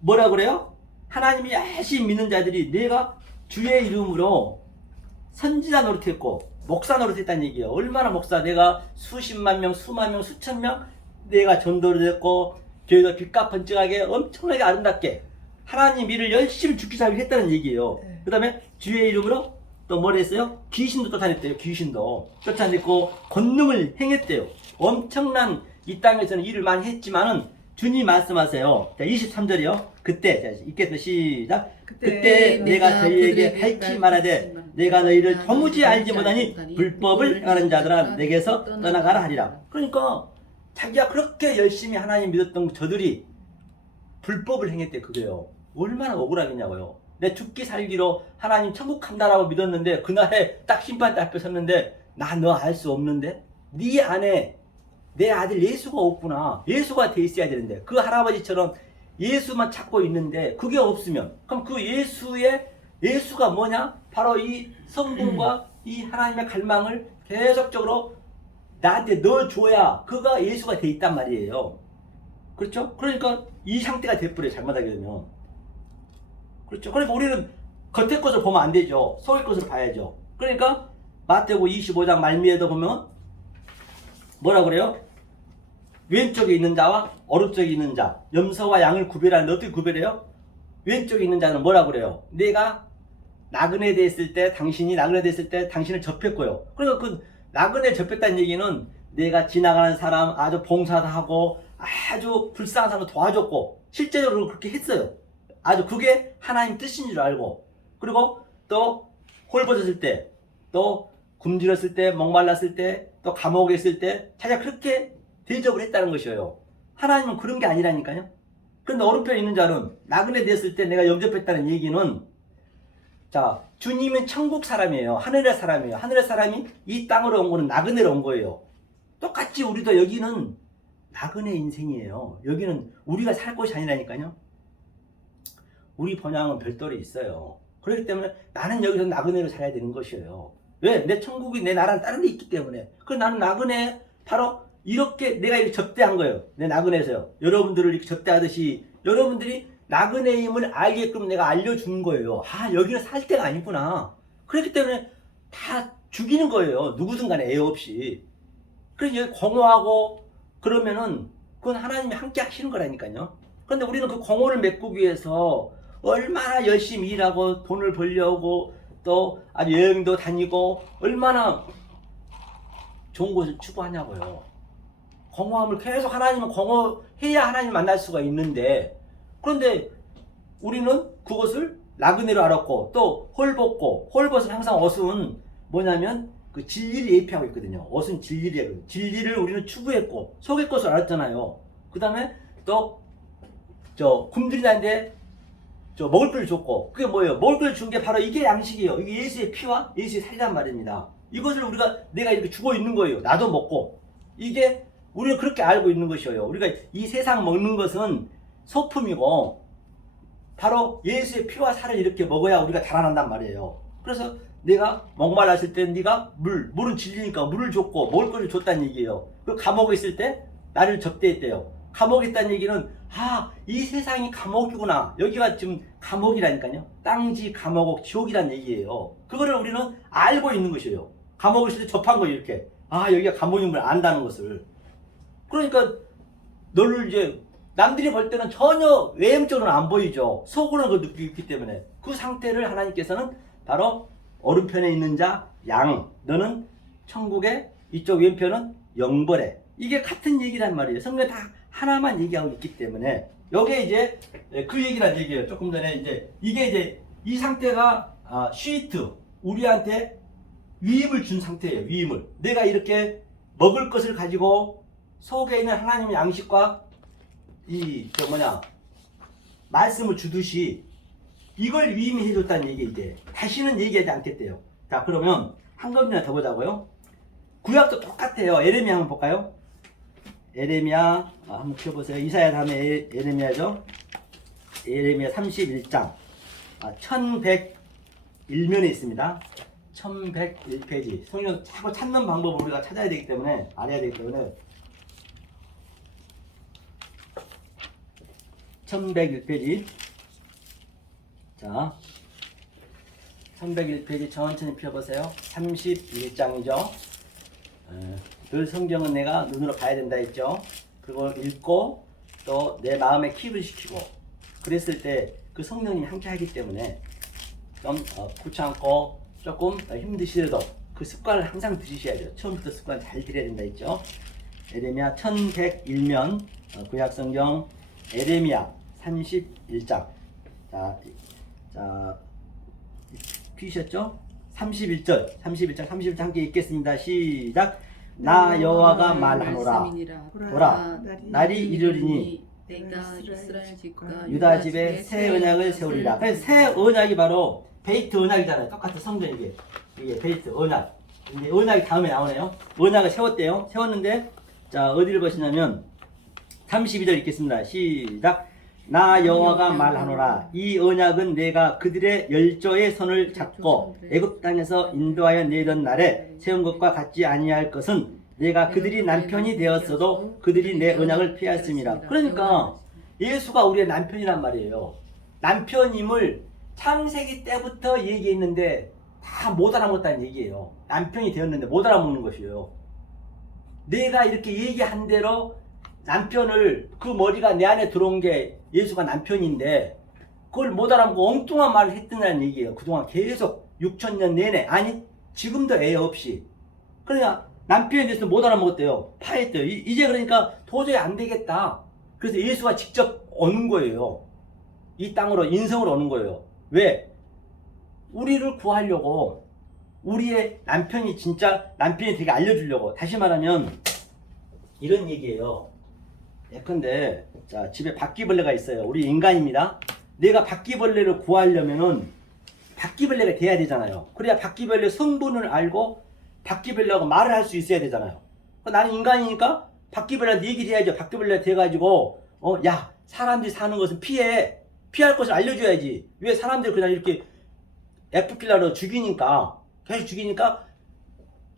뭐라 그래요? 하나님이 열심히 믿는 자들이 내가 주의 이름으로 선지자 노릇했고 목사 노릇했다는 얘기예요. 얼마나 목사, 내가 수십만 명, 수만 명, 수천 명 내가 전도를 했고 교회가 빛과 번쩍하게 엄청나게 아름답게 하나님 일을 열심히 죽기 살기 했다는 얘기예요. 그 다음에 주의 이름으로 또 뭘 했어요? 귀신도 쫓아냈대요. 귀신도 쫓아냈고 권능을 행했대요. 엄청난 이 땅에서는 일을 많이 했지만은 주님 말씀하세요. 자, 23절이요. 그때, 자, 읽겠습니다. 시작. 그때 내가 저희에게 밝히 말하되 내가 너희를 도무지 알지 못하니 불법을 행하는 자들아 내게서 떠나가라 하리라. 그러니까 자기가 그렇게 열심히 하나님 믿었던 저들이 불법을 행했대. 그게요. 얼마나 억울하겠냐고요. 내 죽기 살기로 하나님 천국 간다라고 믿었는데 그날에 딱 심판대 앞에 섰는데 나 너 알 수 없는데 네 안에 내 아들 예수가 없구나. 예수가 돼 있어야 되는데 그 할아버지처럼 예수만 찾고 있는데 그게 없으면, 그럼 그 예수가 뭐냐? 바로 이 성분과 이 하나님의 갈망을 계속적으로 나한테 넣어줘야 그가 예수가 돼 있단 말이에요. 그렇죠? 그러니까 이 상태가 돼버려요. 잘못하게 되면. 그렇죠? 그러니까 우리는 겉의 것을 보면 안 되죠. 속의 것을 봐야죠. 그러니까 마태복음 25장 말미에도 보면 뭐라 그래요? 왼쪽에 있는 자와 오른쪽에 있는 자, 염소와 양을 구별하는데 어떻게 구별해요? 왼쪽에 있는 자는 뭐라 그래요? 내가 나그네 됐을 때, 당신이 나그네 됐을 때 당신을 접했고요. 그러니까 그 나그네 접했다는 얘기는 내가 지나가는 사람 아주 봉사도 하고 아주 불쌍한 사람을 도와줬고 실제적으로 그렇게 했어요. 아주 그게 하나님 뜻인 줄 알고, 그리고 또 홀벗었을 때, 또 굶주렸을 때, 목말랐을 때, 또 감옥에 있을 때 자기가 그렇게 대접을 했다는 것이에요. 하나님은 그런 게 아니라니까요. 그런데 오른편에 있는 자는 나그네 됐을 때 내가 영접했다는 얘기는, 자, 주님은 천국 사람이에요. 하늘의 사람이에요. 하늘의 사람이 이 땅으로 온 거는 나그네로 온 거예요. 똑같이 우리도 여기는 나그네 인생이에요. 여기는 우리가 살 곳이 아니라니까요. 우리 번향은 별도로 있어요. 그렇기 때문에 나는 여기서 나그네로 살아야 되는 것이에요. 왜? 내 천국이 내 나라는 다른 데 있기 때문에. 그래서 나는 나그네 바로 이렇게 내가 이렇게 접대한 거예요. 내 나그네에서요. 여러분들을 이렇게 접대하듯이 여러분들이 나그네임을 알게끔 내가 알려준 거예요. 아, 여기는 살 데가 아니구나. 그렇기 때문에 다 죽이는 거예요. 누구든 간에 애 없이. 그래서 여기 공허하고 그러면은 그건 하나님이 함께 하시는 거라니까요. 그런데 우리는 그 공허를 메꾸기 위해서 얼마나 열심히 일하고 돈을 벌려고 또 아주 여행도 다니고 얼마나 좋은 곳을 추구하냐고요. 공허함을 계속, 하나님은 공허해야 하나님 만날 수가 있는데, 그런데 우리는 그것을 나그네로 알았고 또 홀벗고, 홀벗은 항상 옷은 뭐냐면 그 진리를 예표하고 있거든요. 옷은 진리래요. 진리를 우리는 추구했고 속의 것을 알았잖아요. 그 다음에 또 저 굶주린 자인데 저 먹을 걸 줬고 그게 뭐예요? 먹을 걸 준 게 바로 이게 양식이에요. 이게 예수의 피와 예수의 살이란 말입니다. 이것을 우리가 내가 이렇게 주고 있는 거예요. 나도 먹고 이게 우리는 그렇게 알고 있는 것이에요. 우리가 이 세상 먹는 것은 소품이고 바로 예수의 피와 살을 이렇게 먹어야 우리가 달아난단 말이에요. 그래서 내가 목말랐을 때 네가 물은 진리니까 물을 줬고 먹을 걸 줬다는 얘기예요. 그 감옥에 있을 때 나를 접대했대요. 감옥에 있다는 얘기는 이 세상이 감옥이구나. 여기가 지금 감옥이라니까요. 땅지 감옥 지옥이란 얘기예요. 그거를 우리는 알고 있는 것이에요. 감옥에 있을 때 접한 거예요. 이렇게 여기가 감옥인 걸 안다는 것을. 그러니까 너를 이제 남들이 볼 때는 전혀 외형적으로는 안 보이죠. 속으로는 그걸 느끼고 있기 때문에 그 상태를 하나님께서는 바로 오른편에 있는 자 양, 너는 천국의 이쪽 왼편은 영벌에, 이게 같은 얘기란 말이에요. 성경에 다 하나만 얘기하고 있기 때문에 여기에 이제 그 얘기란 얘기예요. 조금 전에 이제 이게 이제 이 상태가 쉬트, 우리한테 위임을 준 상태예요. 위임을 내가 이렇게 먹을 것을 가지고 속에 있는 하나님의 양식과 말씀을 주듯이 이걸 위임해 줬다는 얘기. 이제 다시는 얘기하지 않겠대요. 자, 그러면 한 가지나 더 보자고요. 구약도 똑같아요. 에레미야 한번 볼까요? 에레미야 한번 펴보세요. 이사야 다음에 에레미야죠. 에레미야 31장 1101면에 있습니다. 1101페이지. 성경 자꾸 찾는 방법을 우리가 찾아야 되기 때문에 알아야 되기 때문에 1101페이지. 자, 1101페이지 천천히 펴보세요. 31장이죠. 늘 성경은 내가 눈으로 봐야 된다 했죠. 그걸 읽고 또 내 마음에 킵을 시키고 그랬을 때 그 성령님이 함께 하기 때문에 좀 귀찮고 조금 힘드시더라도 그 습관을 항상 들이셔야 돼요. 처음부터 습관 잘 들여야 된다 했죠. 에레미야 1101면 구약성경 에레미야 31장. 자, 피셨죠? 31절 함께 읽겠습니다. 시작. 나 여호와가 말하노라. 보라, 날이 이르리니 내가 이스라엘 집과 유다 집에 새 언약을 세우리라. 그래서 새 언약이 바로 베이트 언약이잖아요. 똑같은 성전 이게 베이트 언약. 이제 언약이 다음에 나오네요. 언약을 세웠대요. 세웠는데 자, 어디를 보시냐면 32절 읽겠습니다. 시작. 나 여호와가 말하노라. 이 언약은 내가 그들의 열조의 손을 잡고 애굽 땅에서 인도하여 내던 날에 세운 것과 같지 아니할 것은 내가 그들이 남편이 되었어도 그들이 내 언약을 피하였음이라. 그러니까 예수가 우리의 남편이란 말이에요. 남편임을 창세기 때부터 얘기했는데 다 못 알아먹었다는 얘기예요. 남편이 되었는데 못 알아먹는 것이에요. 내가 이렇게 얘기한 대로 남편을, 그 머리가 내 안에 들어온 게 예수가 남편인데 그걸 못 알아먹고 엉뚱한 말을 했다는 얘기예요. 그동안 계속 6,000년 내내, 아니 지금도 애 없이. 그러니까 남편에 대해서 못 알아먹었대요. 파했대요. 이제 그러니까 도저히 안 되겠다. 그래서 예수가 직접 오는 거예요. 이 땅으로 인성으로 오는 거예요. 왜? 우리를 구하려고, 우리의 남편이 진짜 남편이 되게 알려주려고. 다시 말하면 이런 얘기예요. 예컨대 자, 집에 바퀴벌레가 있어요. 우리 인간입니다. 내가 바퀴벌레를 구하려면은 바퀴벌레가 돼야 되잖아요. 그래야 바퀴벌레 성분을 알고 바퀴벌레하고 말을 할 수 있어야 되잖아요. 나는 인간이니까 바퀴벌레한테 얘기를 해야죠. 바퀴벌레가 돼가지고 야, 사람들이 사는 것은 피할 것을 알려줘야지. 왜 사람들이 그냥 이렇게 F킬러로 죽이니까, 계속 죽이니까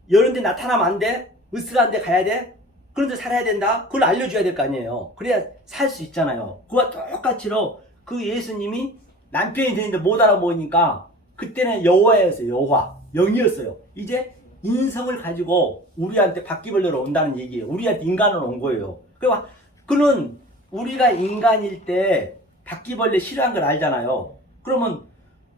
이런 데 나타나면 안 돼. 으스스한 데 가야 돼. 그런 데 살아야 된다. 그걸 알려줘야 될 거 아니에요. 그래야 살 수 있잖아요. 그와 똑같이로 그 예수님이 남편이 되는데 못 알아보니까 그때는 여호와였어요. 여호와. 영이었어요. 이제 인성을 가지고 우리한테 바퀴벌레로 온다는 얘기예요. 우리한테 인간으로 온 거예요. 그러니까 그는 우리가 인간일 때 바퀴벌레 싫어하는 걸 알잖아요. 그러면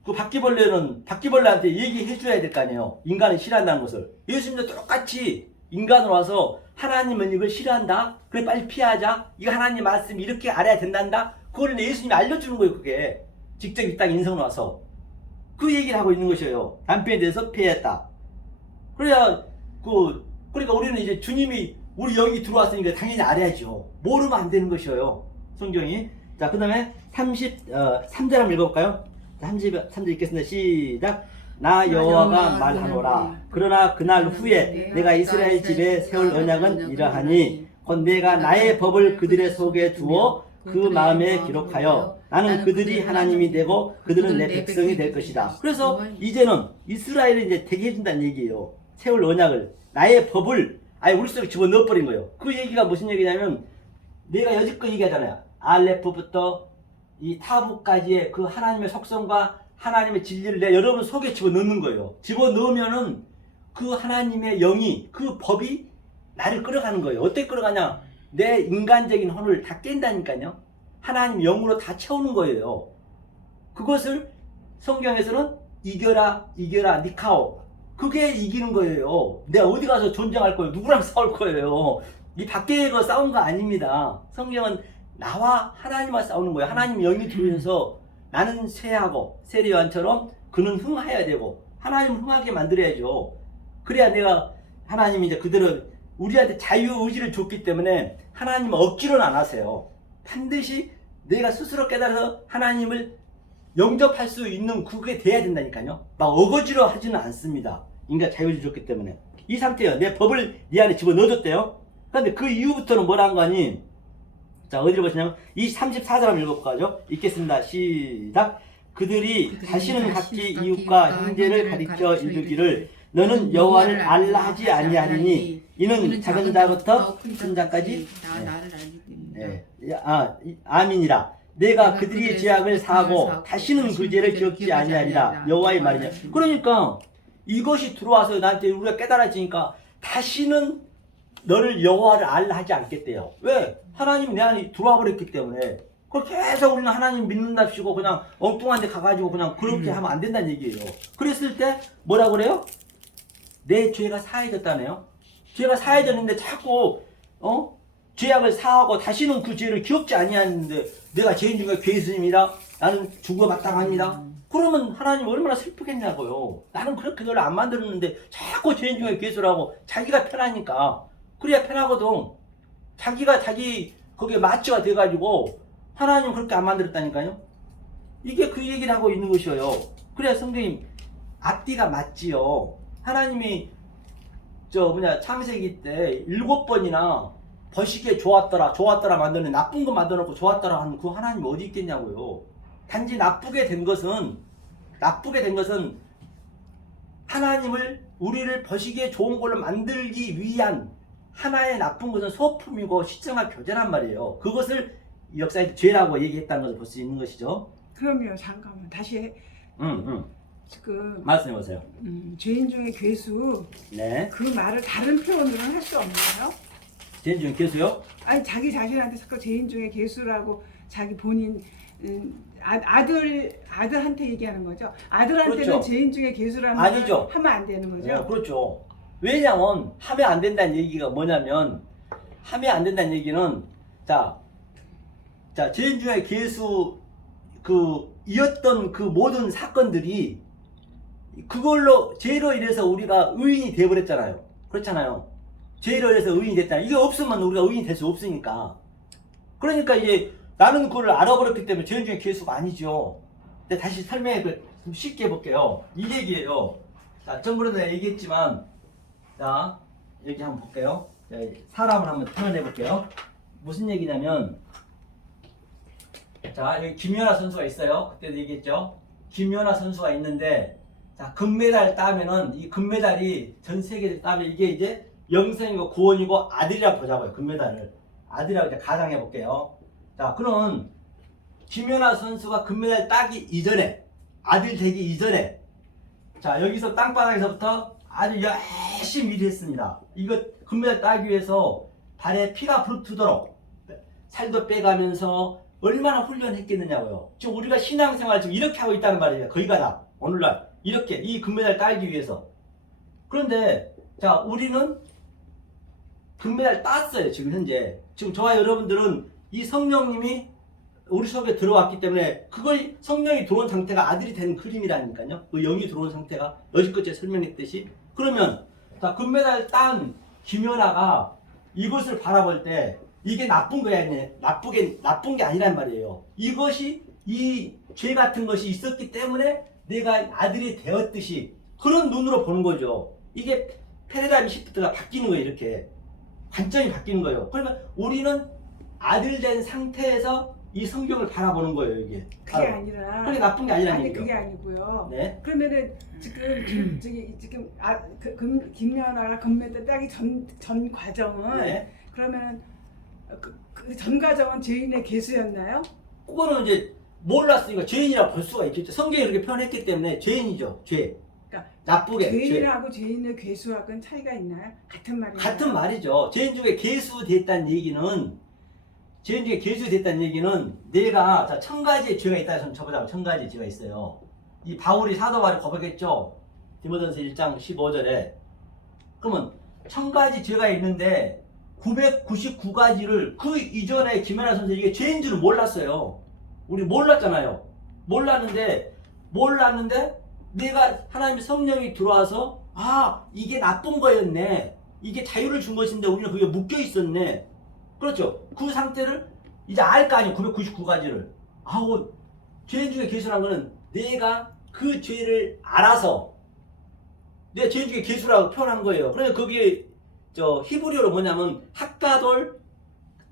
그 바퀴벌레한테 얘기해 줘야 될 거 아니에요. 인간을 싫어한다는 것을. 예수님도 똑같이 인간으로 와서 하나님은 이걸 싫어한다. 그래 빨리 피하자. 이거 하나님 말씀이 이렇게 알아야 된단다. 그걸 예수님이 알려주는 거예요. 그게 직접 이 땅에 인성으로 와서 그 얘기를 하고 있는 것이에요. 남편에 대해서 피했다. 그래야 그러니까 우리는 이제 주님이 우리 영이 들어왔으니까 당연히 알아야죠. 모르면 안 되는 것이에요. 성경이. 자, 그다음에 3절 한번 읽어볼까요? 3절 읽겠습니다. 시작. 나 여호와가 말하노라. 그러나 그날 후에 내가 이스라엘 집에 세울 언약은 이러하니 곧 내가 나의 법을 그들의 속에 두어 그 마음에 기록하여 나는 그들이 하나님이 되고 그들은 내 백성이 될 것이다. 그래서 이제는 이스라엘이 이제 되게 해준다는 얘기예요. 세울 언약을, 나의 법을 아예 우리 속에 집어넣어버린 거예요. 그 얘기가 무슨 얘기냐면 내가 여지껏 얘기하잖아요. 알레프부터 이 타부까지의 그 하나님의 속성과 하나님의 진리를 내 여러분 속에 집어넣는 거예요. 집어넣으면은 그 하나님의 영이, 그 법이 나를 끌어가는 거예요. 어떻게 끌어가냐? 내 인간적인 혼을 다 깬다니까요. 하나님 영으로 다 채우는 거예요. 그것을 성경에서는 이겨라, 니카오. 그게 이기는 거예요. 내가 어디 가서 존재할 거예요. 누구랑 싸울 거예요. 이 밖에 거 싸운 거 아닙니다. 성경은 나와 하나님과 싸우는 거예요. 하나님 영이 들어오면서 나는 쇠하고 세리요한처럼 그는 흥해야 되고 하나님을 흥하게 만들어야죠. 그래야 내가 하나님이 이제 그대로 우리한테 자유의지를 줬기 때문에 하나님은 억지로는 안 하세요. 반드시 내가 스스로 깨달아서 하나님을 영접할 수 있는 그게 돼야 된다니까요. 막 어거지로 하지는 않습니다. 인간 자유의지 줬기 때문에. 이 상태예요. 내 법을 네 안에 집어넣어줬대요. 그런데 그 이후부터는 뭐라는 거니? 자, 어디를 보시냐면 이 34절 한번 읽어볼까요? 읽겠습니다. 시작. 그들이 다시는 각기 이웃과 형제를 가리켜 이르기를 너는 여호와를 알라 하지 아니하리니 이는 작은 자부터 큰 자까지 아민이라. 내가 그들의 죄악을 사하고 다시는 그 죄를 기억지 아니하리라. 여호와의 말이냐. 그러니까 이것이 들어와서 나한테 우리가 깨달아지니까 다시는 너를 여호와를 알라 하지 않겠대요. 왜? 하나님이 내 안에 들어와 버렸기 때문에. 그걸 계속 우리는 하나님 믿는답시고 그냥 엉뚱한 데 가가지고 그냥 그렇게 하면 안 된다는 얘기예요. 그랬을 때 뭐라 그래요? 내 죄가 사해졌다네요. 죄가 사해졌는데 자꾸 죄악을 사하고 다시는 그 죄를 기억지 아니하는데 내가 죄인 중에 괴수입니다. 나는 죽어 마땅합니다. 그러면 하나님 얼마나 슬프겠냐고요. 나는 그렇게 너를 안 만들었는데 자꾸 죄인 중에 괴수라고. 자기가 편하니까. 그래야 편하거든. 자기가 자기 거기에 마취가 돼가지고 하나님 그렇게 안 만들었다니까요. 이게 그 얘기를 하고 있는 것이에요. 그래야 성경이 앞뒤가 맞지요. 하나님이 창세기 때 7번이나 버시기에 좋았더라 만드는 나쁜 거 만들어놓고 좋았더라 하는 그 하나님이 어디 있겠냐고요. 단지 나쁘게 된 것은 하나님을 우리를 버시기에 좋은 걸로 만들기 위한 하나의 나쁜 것은 소품이고 시청과 교제란 말이에요. 그것을 역사에 죄라고 얘기했다는 것을 볼 수 있는 것이죠. 그러면 잠깐만 다시 지금 말씀해보세요. 죄인 중에 괴수 네. 그 말을 다른 표현으로는 할 수 없나요? 죄인 중에 괴수요? 아니 자기 자신한테 자꾸 죄인 중에 괴수라고 자기 본인 아들한테 얘기하는 거죠. 아들한테는 그렇죠. 죄인 중에 괴수라는 아니죠. 말을 하면 안 되는 거죠. 네, 그렇죠. 왜냐면 하면 안 된다는 얘기가 뭐냐면 하면 안 된다는 얘기는 자 죄인 중에 괴수 이었던 그 모든 사건들이 그걸로 죄로 인해서 우리가 의인이 되어버렸잖아요. 그렇잖아요. 죄로 인해서 의인이 됐잖아요. 이게 없으면 우리가 의인이 될 수 없으니까. 그러니까 이제 나는 그걸 알아버렸기 때문에 죄인 중에 괴수가 아니죠. 근데 다시 설명해 좀 쉽게 해볼게요. 이 얘기예요. 자, 전부터 내가 얘기했지만 자, 여기 한번 볼게요. 자, 사람을 한번 표현해 볼게요. 무슨 얘기냐면 자, 여기 김연아 선수가 있어요. 그때도 얘기했죠. 김연아 선수가 있는데 자, 금메달 따면은 이 금메달이 전 세계에서 따면 이게 이제 영생이고 구원이고 아들이라고 보자고요. 금메달을 아들이라고 이제 가정해 볼게요. 자, 그럼 김연아 선수가 금메달 따기 이전에 아들 되기 이전에 자, 여기서 땅바닥에서부터 아주 열심히 일했습니다. 이거 금메달 따기 위해서 발에 피가 부르트도록 살도 빼가면서 얼마나 훈련했겠느냐고요. 지금 우리가 신앙생활 지금 이렇게 하고 있다는 말이에요. 거기가 다 오늘날 이렇게 이 금메달 따기 위해서. 그런데 자, 우리는 금메달 땄어요. 지금 현재. 지금 저와 여러분들은 이 성령님이 우리 속에 들어왔기 때문에 그걸 성령이 들어온 상태가 아들이 되는 그림이라니까요. 그 영이 들어온 상태가 여지껏 제가 설명했듯이. 그러면 자, 금메달 딴 김연아가 이것을 바라볼 때 이게 나쁜 거야, 나쁜 게 아니란 말이에요. 이것이 이 죄 같은 것이 있었기 때문에 내가 아들이 되었듯이 그런 눈으로 보는 거죠. 이게 패러다임 시프트가 바뀌는 거예요. 이렇게 관점이 바뀌는 거예요. 그러면 우리는 아들 된 상태에서 이 성경을 바라보는 거예요. 이게 그게 아니라 그게 나쁜 게 아니라는 아니 얘기죠. 그게 아니고요. 네. 그러면은 지금 김연아가 금메달 따기 전 과정은 네. 그러면은 그 전 과정은 죄인의 계수였나요? 그거는 이제 몰랐으니까 죄인이라고 볼 수가 있겠죠. 성경이 그렇게 표현했기 때문에 죄인이죠. 죄. 그러니까 나쁘게. 죄. 죄인하고 죄인의 계수하고는 차이가 있나요? 같은 말이에요. 같은 말이죠. 죄인 중에 계수됐다는 얘기는 내가 자, 1000가지의 죄가 있다 해서 저보다 1000가지 죄가 있어요. 이 바울이 사도 바울이 고백했죠. 디모데전서 1장 15절에. 그러면 1000가지 죄가 있는데 999가지를 그 이전에 김연아 선생 이게 죄인 줄은 몰랐어요. 우리 몰랐잖아요. 몰랐는데 내가 하나님의 성령이 들어와서 아, 이게 나쁜 거였네. 이게 자유를 준 것인데 우리는 그게 묶여 있었네. 그렇죠. 그 상태를 이제 알 거 아니에요. 999가지를. 아우, 죄인 중에 계수란 거는 내가 그 죄를 알아서 내가 죄인 중에 계수라고 표현한 거예요. 그래서 거기에 저 히브리어로 뭐냐면 핫가돌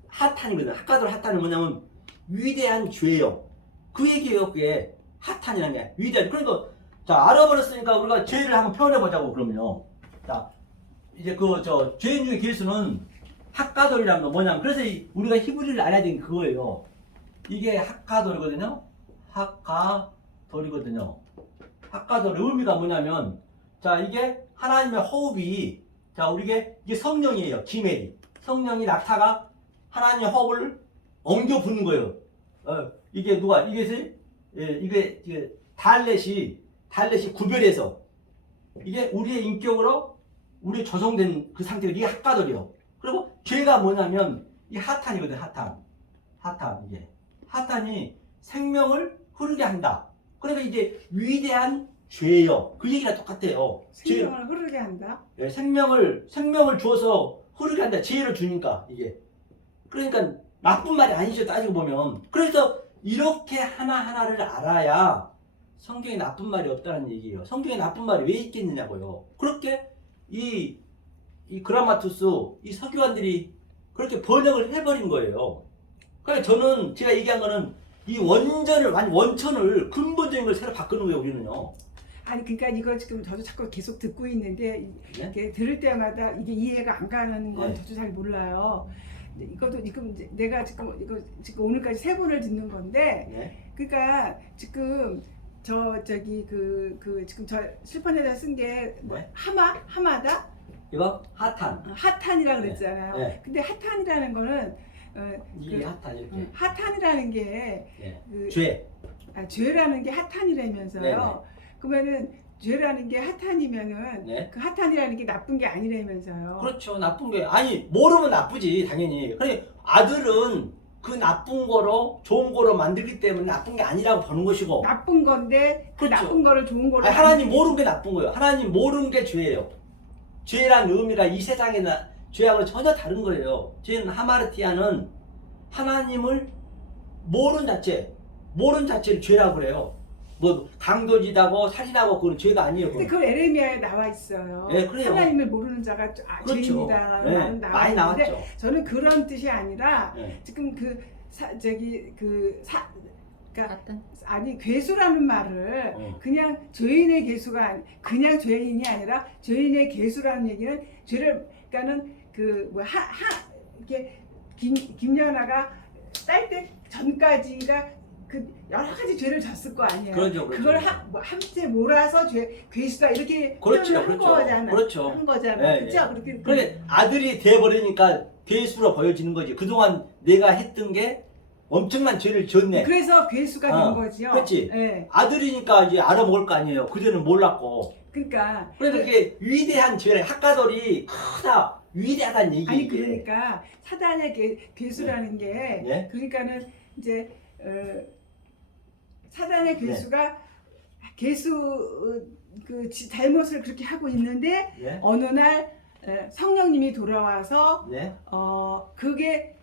핫한이거든. 핫가돌 핫한은 뭐냐면 위대한 죄요. 그 얘기예요. 그게 핫한이라는 게 위대한. 그러니까 자, 알아버렸으니까 우리가 죄를 한번 표현해 보자고. 그러면요. 자, 이제 그 저 죄인 중에 계수는 핫가돌이라는 건 뭐냐면 그래서 우리가 히브리를 알아야 되는 게 그거예요. 이게 핫가돌이거든요. 핫가돌이거든요. 핫가돌의 의미가 뭐냐면 자, 이게 하나님의 호흡이 자, 이게 성령이에요. 기멜이. 성령이 낙타가 하나님의 호흡을 엉겨 부는 거예요. 이게 누가 이게 달렛이 구별해서 이게 우리의 인격으로 우리 조성된 그 상태가 이게 핫가돌이요. 그리고 죄가 뭐냐면 이 핫한이거든. 핫한 이게 핫한이 생명을 흐르게 한다. 그러니까 이제 위대한 죄예요. 그 얘기랑 똑같아요. 생명을 흐르게 한다. 예, 생명을 주어서 흐르게 한다. 지혜를 주니까 이게. 그러니까 나쁜 말이 아니죠. 따지고 보면. 그래서 이렇게 하나하나를 알아야 성경에 나쁜 말이 없다는 얘기예요. 성경에 나쁜 말이 왜 있겠느냐고요. 그렇게 이 그라마투스 이 서기관들이 그렇게 번역을 해버린 거예요. 그러니까 저는 제가 얘기한 거는 이 원천을 근본적인 걸 새로 바꾸는 거예요. 우리는요. 아니 그러니까 이거 지금 저도 자꾸 계속 듣고 있는데 네? 이렇게 들을 때마다 이게 이해가 안 가는 건 네. 저도 잘 몰라요. 근데 이것도 지금 이제 내가 지금 오늘까지 세 번을 듣는 건데 네. 그러니까 지금 저기 지금 저 실판에다 쓴 게 뭐 네. 하마다 이거 핫한. 핫한이라 네. 그랬잖아요. 네. 근데 핫한이라는 거는 이게 핫한 이렇게. 핫한이라는 게 네. 그, 죄. 죄라는 게 핫한이라면서요. 네네. 그러면은 죄라는 게 핫한이면은 네. 그 핫한이라는 게 나쁜 게 아니라면서요. 그렇죠. 나쁜 게 아니 모르면 나쁘지 당연히. 그래 아들은 그 나쁜 거로 좋은 거로 만들기 때문에 나쁜 게 아니라고 보는 것이고. 나쁜 건데 그 그렇죠. 나쁜 거를 좋은 거로 아니, 하나님 모르는 게 나쁜 거예요. 하나님 모르는 게 죄예요. 죄란 의미가 이 세상의 죄하고는 전혀 다른 거예요. 죄는 하마르티아는 하나님을 모르는 자체를 죄라고 그래요. 뭐 강도짓하고 살인하고 그건 죄가 아니에요. 근데 그건. 그걸 에레미야에 나와 있어요. 네, 그래요. 하나님을 모르는 자가 그렇죠. 죄인이다. 네, 나와 많이 있는데 나왔죠. 저는 그런 뜻이 아니라 네. 지금 그러니까 같은 아니 괴수라는 말을 어. 그냥 죄인의 괴수가 그냥 죄인이 아니라 죄인의 괴수라는 얘기는 죄를 그러니까는 이렇게 김연아가 딸 때 전까지가 그 여러 가지 죄를 졌을 거 아니에요. 그렇죠. 그걸 함께 몰아서 괴수다 이렇게 그렇죠, 표현을 한 그렇죠. 거잖아. 그렇죠. 한 거잖아. 네, 그렇죠? 네. 그렇게 그러니까 아들이 돼버리니까 괴수로 보여지는 거지. 그동안 내가 했던 게 엄청난 죄를 졌네. 그래서 괴수가 된 거지요. 그렇지. 네. 아들이니까 이제 알아먹을 거 아니에요. 그전에는 몰랐고. 그러니까 그래서 그게 위대한 죄를 핫가돌이 크다 위대하다는 얘기. 아니 그러니까 사단의 괴수라는 게 네? 그러니까는 이제 사단의 괴수가 개수 잘못을 그렇게 하고 있는데 네. 어느 날 성령님이 돌아와서 네. 그게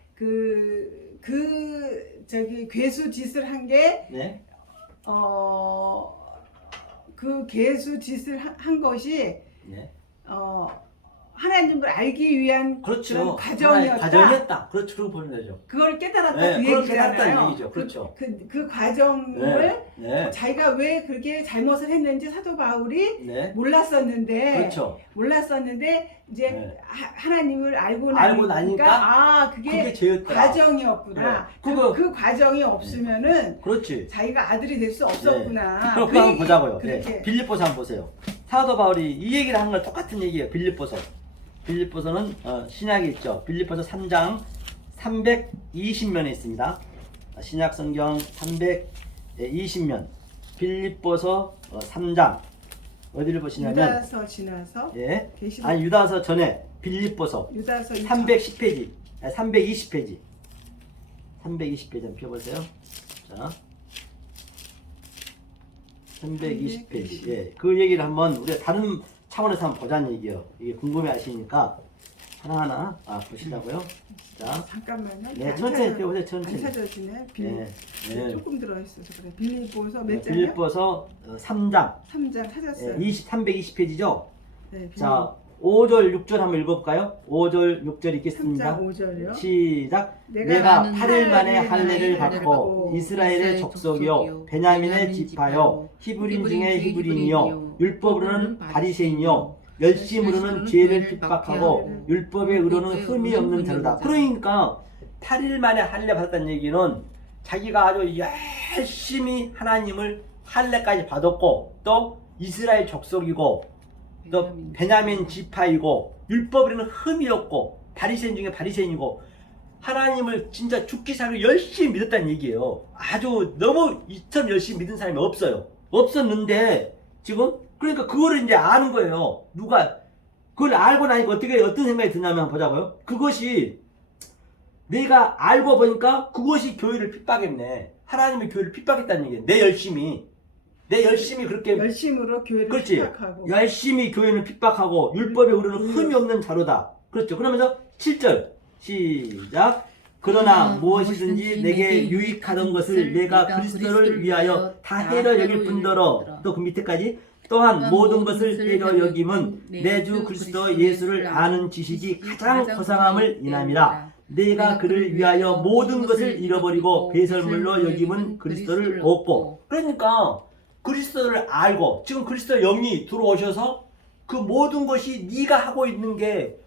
괴수 짓을 한 게 네. 그 괴수 짓을 한 것이 네. 하나님을 알기 위한 그렇죠. 그런 과정이었다. 과정이었다. 그렇죠. 그렇게 보면 되죠. 그걸 깨달았다 네, 그 그걸 얘기잖아요. 깨달았다는 얘기죠. 그렇죠. 그 과정을 네. 자기가 왜 그렇게 잘못을 했는지 사도 바울이 네. 몰랐었는데 그렇죠. 이제 네. 하나님을 알고 알고 나니까 그게 죄였다. 과정이었구나. 네. 그 과정이 없으면은 그렇지. 자기가 아들이 될 수 없었구나. 그럼 그거 한번 보자고요. 그렇게. 네. 빌립보서 한번 보세요. 사도 바울이 이 얘기를 하는 건 똑같은 얘기예요. 빌립보서는 신약에 있죠. 빌립보서 3장 320면에 있습니다. 신약 성경 320면 빌립보서 3장 어디를 보시냐면 유다서 지나서 예. 계시록 아니 유다서 전에 빌립보서 유다서 310페이지 320페이지 320페이지 한번 펴보세요. 자 320페이지 예. 그 얘기를 한번 우리가 다른 차원에서 한번 보자는 얘기예요. 이게 궁금해 하시니까 하나하나 보시자고요. 자, 잠깐만요. 네, 천천히 펴보세요. 천천히. 안 찾아지네. 네. 조금 들어있어서 그래. 빌립보서 몇 장이요? 빌립보서 3장 3장 찾았어요. 320페이지죠. 네, 자, 5절 6절 한번 읽어볼까요? 5절 6절 읽겠습니다. 3장 5절요. 시작. 내가 내가 많은 8일 만에 할례를 할례를 받고 받고 이스라엘의 족속이요 베냐민의 지파요 히브린 중에 히브린이요 율법으로는 바리새인이요 열심으로는 죄를 핍박하고 율법의 의로는 흠이 없는 자로다. 그러니까 8일 만에 할례 받았다는 얘기는 자기가 아주 열심히 하나님을 할례까지 받았고 또 이스라엘 족속이고 또 베냐민 지파이고 율법에는 흠이 없고 바리새인 중에 바리새인이고 하나님을 진짜 죽기 살기 열심히 믿었다는 얘기예요. 아주 너무 이처럼 열심히 믿은 사람이 없었는데 지금 그러니까 그거를 이제 아는 거예요. 누가 그걸 알고 나니까 어떤 생각이 드냐면 한번 보자고요. 그것이 내가 알고 보니까 그것이 교회를 핍박했네. 하나님의 교회를 핍박했다는 얘기예요. 내 열심히 그렇게 열심으로 교회를 그렇지. 핍박하고 열심히 교회는 핍박하고 율법에 우리는 흠이 없는 자로다. 그렇죠. 그러면서 7절 시작. 그러나 무엇이든지 내게 유익하던 것을 내가 그리스도를 위하여 다 해로 여길 뿐더러 또 그 밑에까지 또한 모든 것을 해로 여김은 내 주 그리스도 예수를 아는 지식이 가장 고상함을 인함이라. 내가 그를 위하여 모든 것을 잃어버리고 배설물로 여김은 그리스도를 얻고. 그러니까 그리스도를 알고 지금 그리스도 영이 들어오셔서 그 모든 것이 네가 하고 있는 게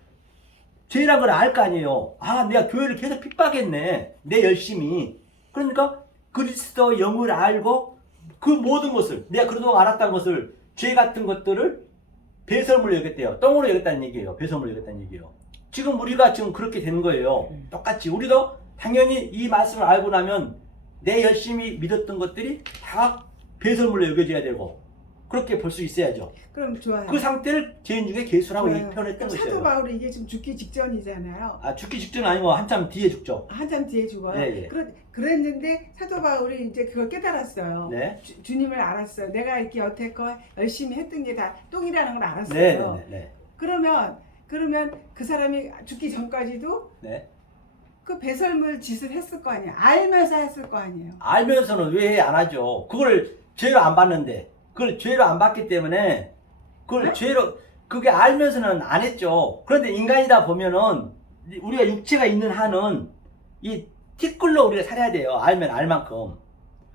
죄란 걸 알 거 아니에요. 아, 내가 교회를 계속 핍박했네. 내 열심히. 그러니까 그리스도 영을 알고 그 모든 것을 내가 그동안 알았다는 것을 죄 같은 것들을 배설물로 여겼대요. 똥으로 여겼다는 얘기예요. 배설물로 여겼다는 얘기예요. 지금 우리가 지금 그렇게 된 거예요. 똑같이 우리도 당연히 이 말씀을 알고 나면 내 열심히 믿었던 것들이 다 배설물로 여겨져야 되고 그렇게 볼 수 있어야죠. 그럼 좋아요. 그 상태를 죄인 중에 괴수라고 좋아요. 표현했던 사도 것이에요. 바울이 이게 지금 죽기 직전이잖아요. 아, 죽기 직전 아니고 한참 뒤에 죽죠. 한참 뒤에 죽어요. 예, 예. 그랬는데 사도 바울이 이제 그걸 깨달았어요. 네. 주님을 알았어요. 내가 이렇게 여태껏 열심히 했던 게 다 똥이라는 걸 알았어요. 네. 그러면 그 사람이 죽기 전까지도 네. 그 배설물 짓을 했을 거 아니에요. 알면서 했을 거 아니에요. 알면서는 왜 안 하죠? 그걸 죄로 안 받는데. 그걸 죄로 안 받기 때문에 그걸 네? 죄로 그게 알면서는 안 했죠. 그런데 인간이다 보면은 우리가 육체가 있는 한은 이 티끌로 우리가 살아야 돼요. 알면 알 만큼.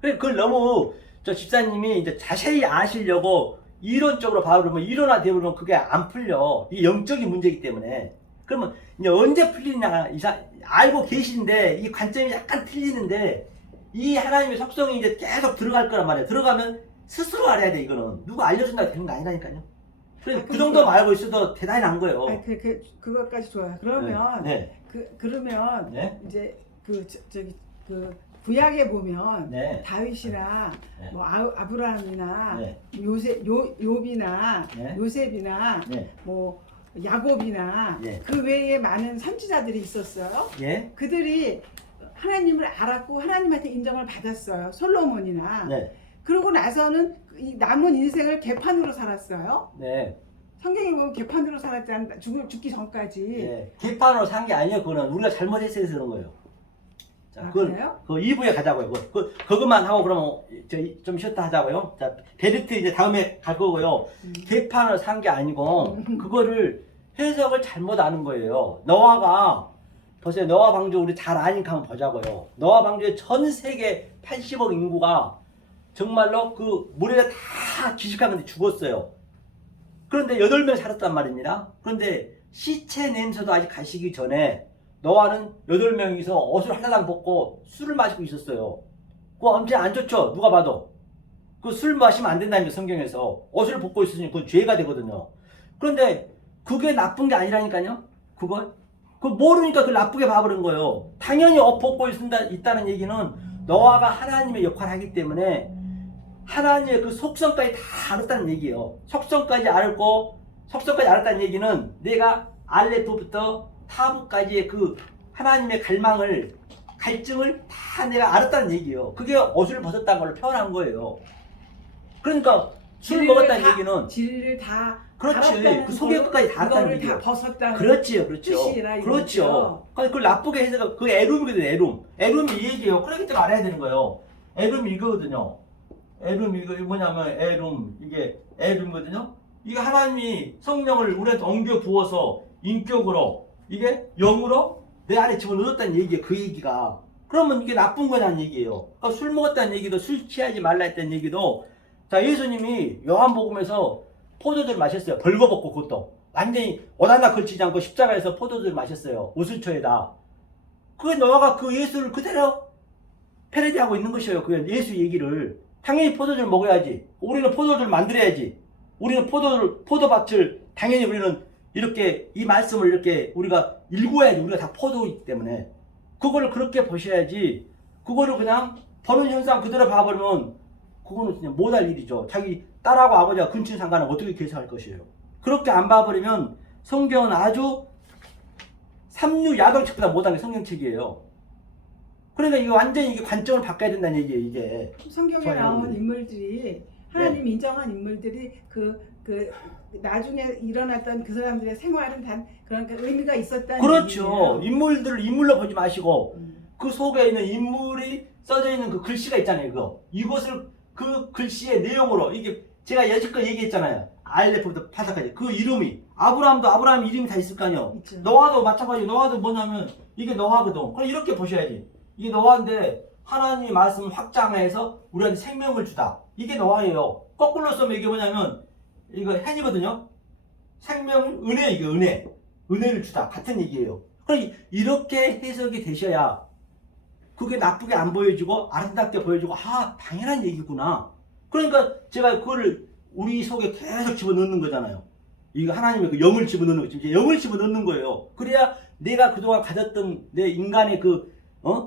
그래 그걸 너무 저 집사님이 이제 자세히 아시려고 이론적으로 봐버리면 이론화 되면 그게 안 풀려. 이 영적인 문제이기 때문에. 그러면 이제 언제 풀리냐 알고 계신데 이 관점이 약간 틀리는데 이 하나님의 속성이 이제 계속 들어갈 거란 말이에요. 들어가면 스스로 알아야 돼. 이거는 누가 알려준다고 되는 거 아니라니까요. 그래서 그 정도만 알고 있어도 대단히 난 거예요. 아니, 그것까지 좋아요. 그러면 네. 그러면 네. 이제 구약에 보면 네. 다윗이나 네. 뭐 아브라함이나 네. 욥이나 네. 요셉이나 네. 뭐 야곱이나 네. 그 외에 많은 선지자들이 있었어요. 예. 그들이 하나님을 알았고 하나님한테 인정을 받았어요. 솔로몬이나. 네. 그러고 나서는 이 남은 인생을 개판으로 살았어요. 네. 성경에 보면 개판으로 살았잖아. 죽기 전까지. 네. 개판으로 산 게 아니에요. 그거는 우리가 잘못했어서 그런 거예요. 자, 아, 그건 그래요? 그 2부에 가자고요. 그것만 하고 그러면 좀 쉬었다 하자고요. 자, 베르트 이제 다음에 갈 거고요. 개판을 산 게 아니고 그거를 해석을 잘못 아는 거예요. 노아가 보세요. 노아 방주 우리 잘 아니까 한번 보자고요. 노아 방주의 전 세계 80억 인구가 정말로 그 물에 다 기식한 건데 죽었어요. 그런데 8명 살았단 말입니다. 그런데 시체 냄새도 아직 가시기 전에 노아는 8명이서 옷을 하나당 벗고 술을 마시고 있었어요. 그거 엄청 안 좋죠. 누가 봐도. 그 술 마시면 안 된다니까 성경에서. 옷을 벗고 있으니 그건 죄가 되거든요. 그런데 그게 나쁜 게 아니라니까요. 그걸 모르니까 그걸 나쁘게 봐버린 거예요. 당연히 옷 벗고 있다는 얘기는 노아가 하나님의 역할을 하기 때문에 하나님의 그 속성까지 다 알았다는 얘기예요. 속성까지 알았다는 얘기는 내가 알레프부터 타부까지의 그 하나님의 갈증을 다 내가 알았다는 얘기예요. 그게 옷을 벗었다는 걸 표현한 거예요. 그러니까 술 먹었다는 얘기는 진리를 다 그렇지. 그 속의 것까지 다 알았다는 그거를 얘기예요. 다 벗었다는 그렇죠. 뜻이라 그렇죠. 이거죠. 그걸 나쁘게 해서 그 애룸이거든요. 애룸이 이 얘기예요. 그렇기 때문에 알아야 되는 거예요. 애룸이 이거거든요. 애룸 이거 뭐냐면 이게 애룸이거든요. 이게 하나님이 성령을 우리한테 옮겨 부어서 인격으로 이게 영으로 내 안에 집어넣었다는 얘기예요. 그 얘기가. 그러면 이게 나쁜 거냐는 얘기예요. 그러니까 술 먹었다는 얘기도 술 취하지 말라 했다는 얘기도 자 예수님이 요한복음에서 포도주를 마셨어요. 벌거벗고 그것도 완전히 옷 하나 걸치지 않고 십자가에서 포도주를 마셨어요. 우슬초에다. 그게 노아가 그 예수를 그대로 패러디하고 있는 것이에요. 그 예수 얘기를. 당연히 포도주를 먹어야지. 우리는 포도주를 만들어야지. 우리는 포도밭을 당연히 우리는 이렇게 이 말씀을 이렇게 우리가 읽어야지. 우리가 다 포도이기 때문에 그거를 그렇게 보셔야지. 그거를 그냥 보는 현상 그대로 봐버리면 그거는 그냥 못할 일이죠. 자기 딸하고 아버지가 근친 상관을 어떻게 계산할 것이에요. 그렇게 안 봐버리면 성경은 아주 삼류야동책보다 못한 게 성경책이에요. 그러니까 이게 완전히 이게 관점을 바꿔야 된다는 얘기예요. 이게 성경에 나온 인물들이 하나님 인정한 인물들이 그 나중에 일어났던 그 사람들의 생활은 단 그러니까 의미가 있었다는 그렇죠. 얘기예요. 인물들을 인물로 보지 마시고 그 속에 있는 인물이 써져 있는 그 글씨가 있잖아요. 그거 이것을 그 글씨의 내용으로 이게 제가 여지껏 얘기했잖아요. 알레프부터 파사까지 그 이름이 아브라함 이름이 다 있을 거 아니에요. 있죠. 노아도 마찬가지로 노아도 뭐냐면 이게 노아거든. 그럼 이렇게 보셔야지. 이게 노아인데 하나님의 말씀을 확장해서 우리한테 생명을 주다. 이게 노아예요. 거꾸로 쓰면 이게 뭐냐면 이거 헨이거든요. 생명 은혜 이게 은혜를 주다 같은 얘기예요. 그럼 이렇게 해석이 되셔야 그게 나쁘게 안 보여지고 아름답게 보여지고 당연한 얘기구나. 그러니까 제가 그거를 우리 속에 계속 집어넣는 거잖아요. 이거 하나님의 그 영을 집어넣는 거죠. 이제 영을 집어넣는 거예요. 그래야 내가 그동안 가졌던 내 인간의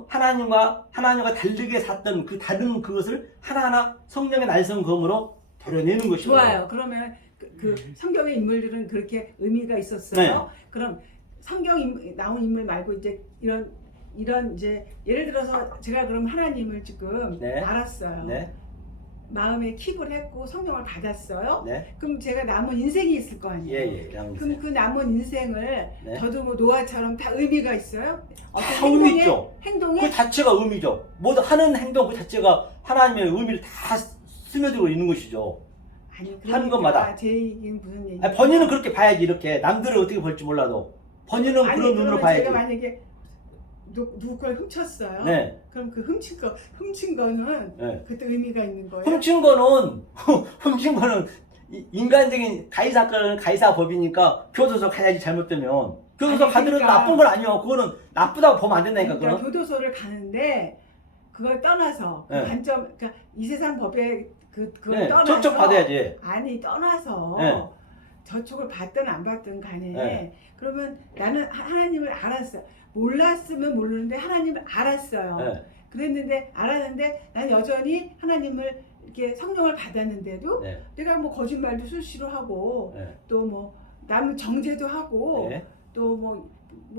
하나님과 다르게 샀던 그 다른 그것을 하나하나 성령의 날성검으로 도려내는 것이죠. 좋아요. 그러면 그 성경의 인물들은 그렇게 의미가 있었어요. 네. 그럼 나온 인물 말고 이제 이런 이제 예를 들어서 제가 그럼 하나님을 지금 네. 알았어요. 네. 마음에 킵을 했고 성령을 받았어요. 네. 그럼 제가 남은 인생이 있을 거 아니에요. 예. 그럼 그 남은 인생을 네. 저도 뭐 노아처럼 다 의미가 있어요? 다 의미 있죠. 행동에 그 자체가 의미죠. 모두 하는 행동 그 자체가 하나님의 의미를 다 스며들고 있는 것이죠. 아니 하는 것마다. 제 얘기는 무슨 얘기? 본인은 그렇게 봐야지. 이렇게 남들을 어떻게 볼지 몰라도 본인은 그런 눈으로 그러면 봐야지. 제가 만약에 누구 걸 훔쳤어요. 네. 그럼 그 훔친 거는 네. 그때 의미가 있는 거예요. 훔친 거는 인간적인 가해사건은 가해사법이니까 교도소 가야지. 잘못되면 교도소 아니, 가더라도 그러니까. 나쁜 건 아니에요. 그거는 나쁘다고 보면 안 된다니까. 그러니까 그건. 교도소를 가는데 그걸 떠나서 그 네. 관점, 그러니까 이 세상 법에 그걸 네. 떠나서 저쪽 받아야지. 아니 떠나서 네. 저쪽을 받든 안 받든 간에 네. 그러면 나는 하나님을 알았어요. 몰랐으면 모르는데 하나님을 알았어요. 네. 그랬는데 알았는데 나는 여전히 하나님을 이렇게 성령을 받았는데도 네. 내가 뭐 거짓말도 수시로 하고 네. 또 뭐 남 정죄도 하고 네. 또 뭐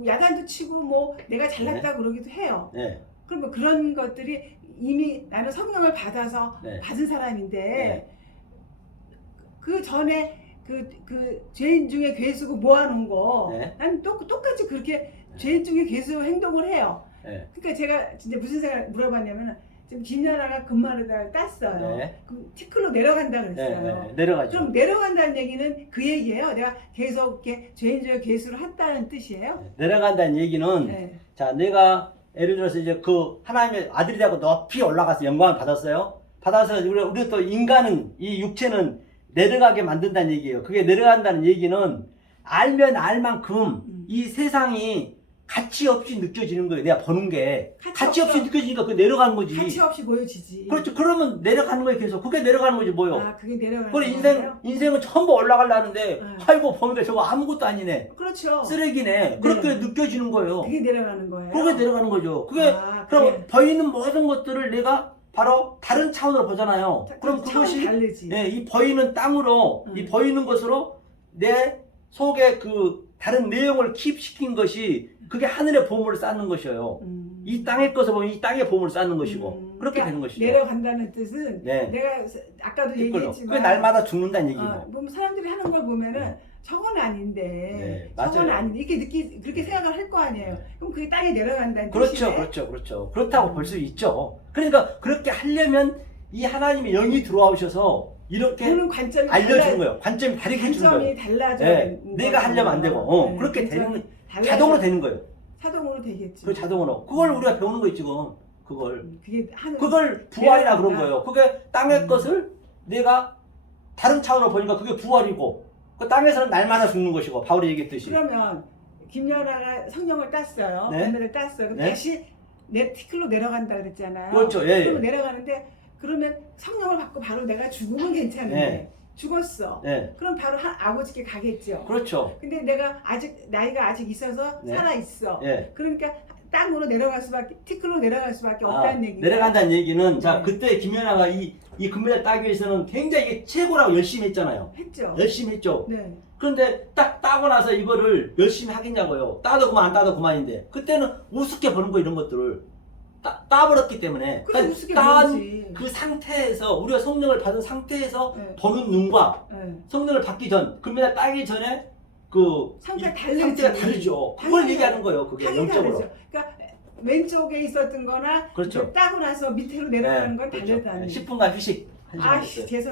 야단도 치고 뭐 내가 잘났다 그러기도 해요. 네. 그러면 그런 것들이 이미 나는 성령을 받아서 네. 받은 사람인데 네. 그 전에 그 죄인 중에 괴수고 모아놓은 거 네. 난 똑같이 그렇게 죄인 중에 괴수 행동을 해요. 네. 그러니까 제가 진짜 무슨 생각 물어봤냐면 지금 김연아가 금마르다를 땄어요. 네. 그럼 티클로 내려간다 네. 그랬어요. 네. 내려가죠. 그럼 내려간다는 얘기는 그 얘기예요. 내가 계속 이렇게 죄인 중에 괴수를 했다는 뜻이에요. 내려간다는 얘기는 네. 자, 내가 예를 들어서 이제 그 하나님의 아들이 되고 높이 올라가서 영광을 받았어요. 받아서 우리 또 인간은 이 육체는 내려가게 만든다는 얘기예요. 그게 내려간다는 얘기는 알면 알 만큼 이 세상이 가치 없이 느껴지는 거예요. 내가 버는 게 가치 없이 느껴지니까 그게 내려가는 거지. 가치 없이 보여지지. 그렇죠. 그러면 내려가는 거예요. 계속 그게 내려가는 거지 뭐요. 아, 그게 내려가는 그래 거예요? 인생은 전부 올라가려는데 네. 아이고 버는데 저거 아무것도 아니네. 그렇죠. 쓰레기네. 그렇게 느껴지는 거예요. 그게 내려가는 거예요. 그게 내려가는 거죠. 그게 아, 그럼 그래. 보이는 모든 것들을 내가 바로 다른 차원으로 보잖아요. 그럼 차원이 그것이 다르지. 예, 이 보이는 땅으로 이 보이는 것으로 내 속에 그 다른 내용을 킵시킨 것이 그게 하늘의 보물을 쌓는 것이에요. 이 땅의 것을 보면 이 땅의 보물을 쌓는 것이고 그렇게 그러니까 되는 것이죠. 내려간다는 뜻은 네. 내가 아까도 그걸로. 얘기했지만 그게 날마다 죽는다는 얘기고. 보면 사람들이 하는 걸 보면은 네. 저건 아닌데 네, 저건 맞아요. 아닌데 이렇게 그렇게 생각을 할 거 아니에요. 그럼 그게 땅에 내려간다는 그렇죠, 뜻이네. 그렇죠. 그렇다고 볼 수 있죠. 그러니까 그렇게 하려면 이 하나님의 영이 들어오셔서 이렇게 보는 관점이 알려주는 거예요. 관점이 다르게 해주는 거예요. 관점이 달라져. 네, 내가 하려면 안 되고, 그렇게 되는, 자동으로 되는 거예요. 자동으로 되겠지. 그 자동으로. 그걸 우리가 배우는 거지, 지금. 그걸. 그게 하늘. 그걸 부활이라 그런 내려간다. 거예요. 그게 땅의 것을 내가 다른 차원으로 보니까 그게 부활이고, 그 땅에서는 날마다 죽는 것이고, 바울이 얘기했듯이. 그러면 김연아가 성령을 땄어요. 네. 하늘을 땄어요. 그럼 네. 다시 티클로 내려간다 그랬잖아요. 그렇죠, 예, 예. 그럼 내려가는데 그러면 성령을 받고 바로 내가 죽으면 괜찮은데 네. 죽었어. 네. 그럼 바로 아버지께 가겠죠. 그렇죠. 근데 내가 나이가 아직 있어서 네. 살아 있어. 예. 그러니까 땅으로 내려갈 수밖에 티클로 내려갈 수밖에 없다는 얘기예요. 내려간다는 얘기는, 자, 네. 그때 김연아가 이 금메달 따기 위해서는 굉장히 이게 최고라고 열심히 했잖아요. 했죠. 열심히 했죠. 네. 그런데 딱 따고 나서 이거를 열심히 하겠냐고요. 따도 그만 안 따도 그만인데 그때는 우습게 버는 거 이런 것들을 따버렸기 때문에 그래, 우습게 딴 버리지. 그 상태에서 우리가 성령을 받은 상태에서 네. 버는 눈과 네. 성령을 받기 전 금메달 따기 전에 그 상태가 이 다르지. 상태가 다르죠. 그걸 당연히 얘기하는 거예요. 그게 당연히 영적으로. 다르죠. 그러니까 왼쪽에 있었던 거나 그렇죠. 따고 나서 밑으로 내려가는 건 그렇죠. 다르다는 10분간 휴식. 한 시간 아씨 됐어요. 죄송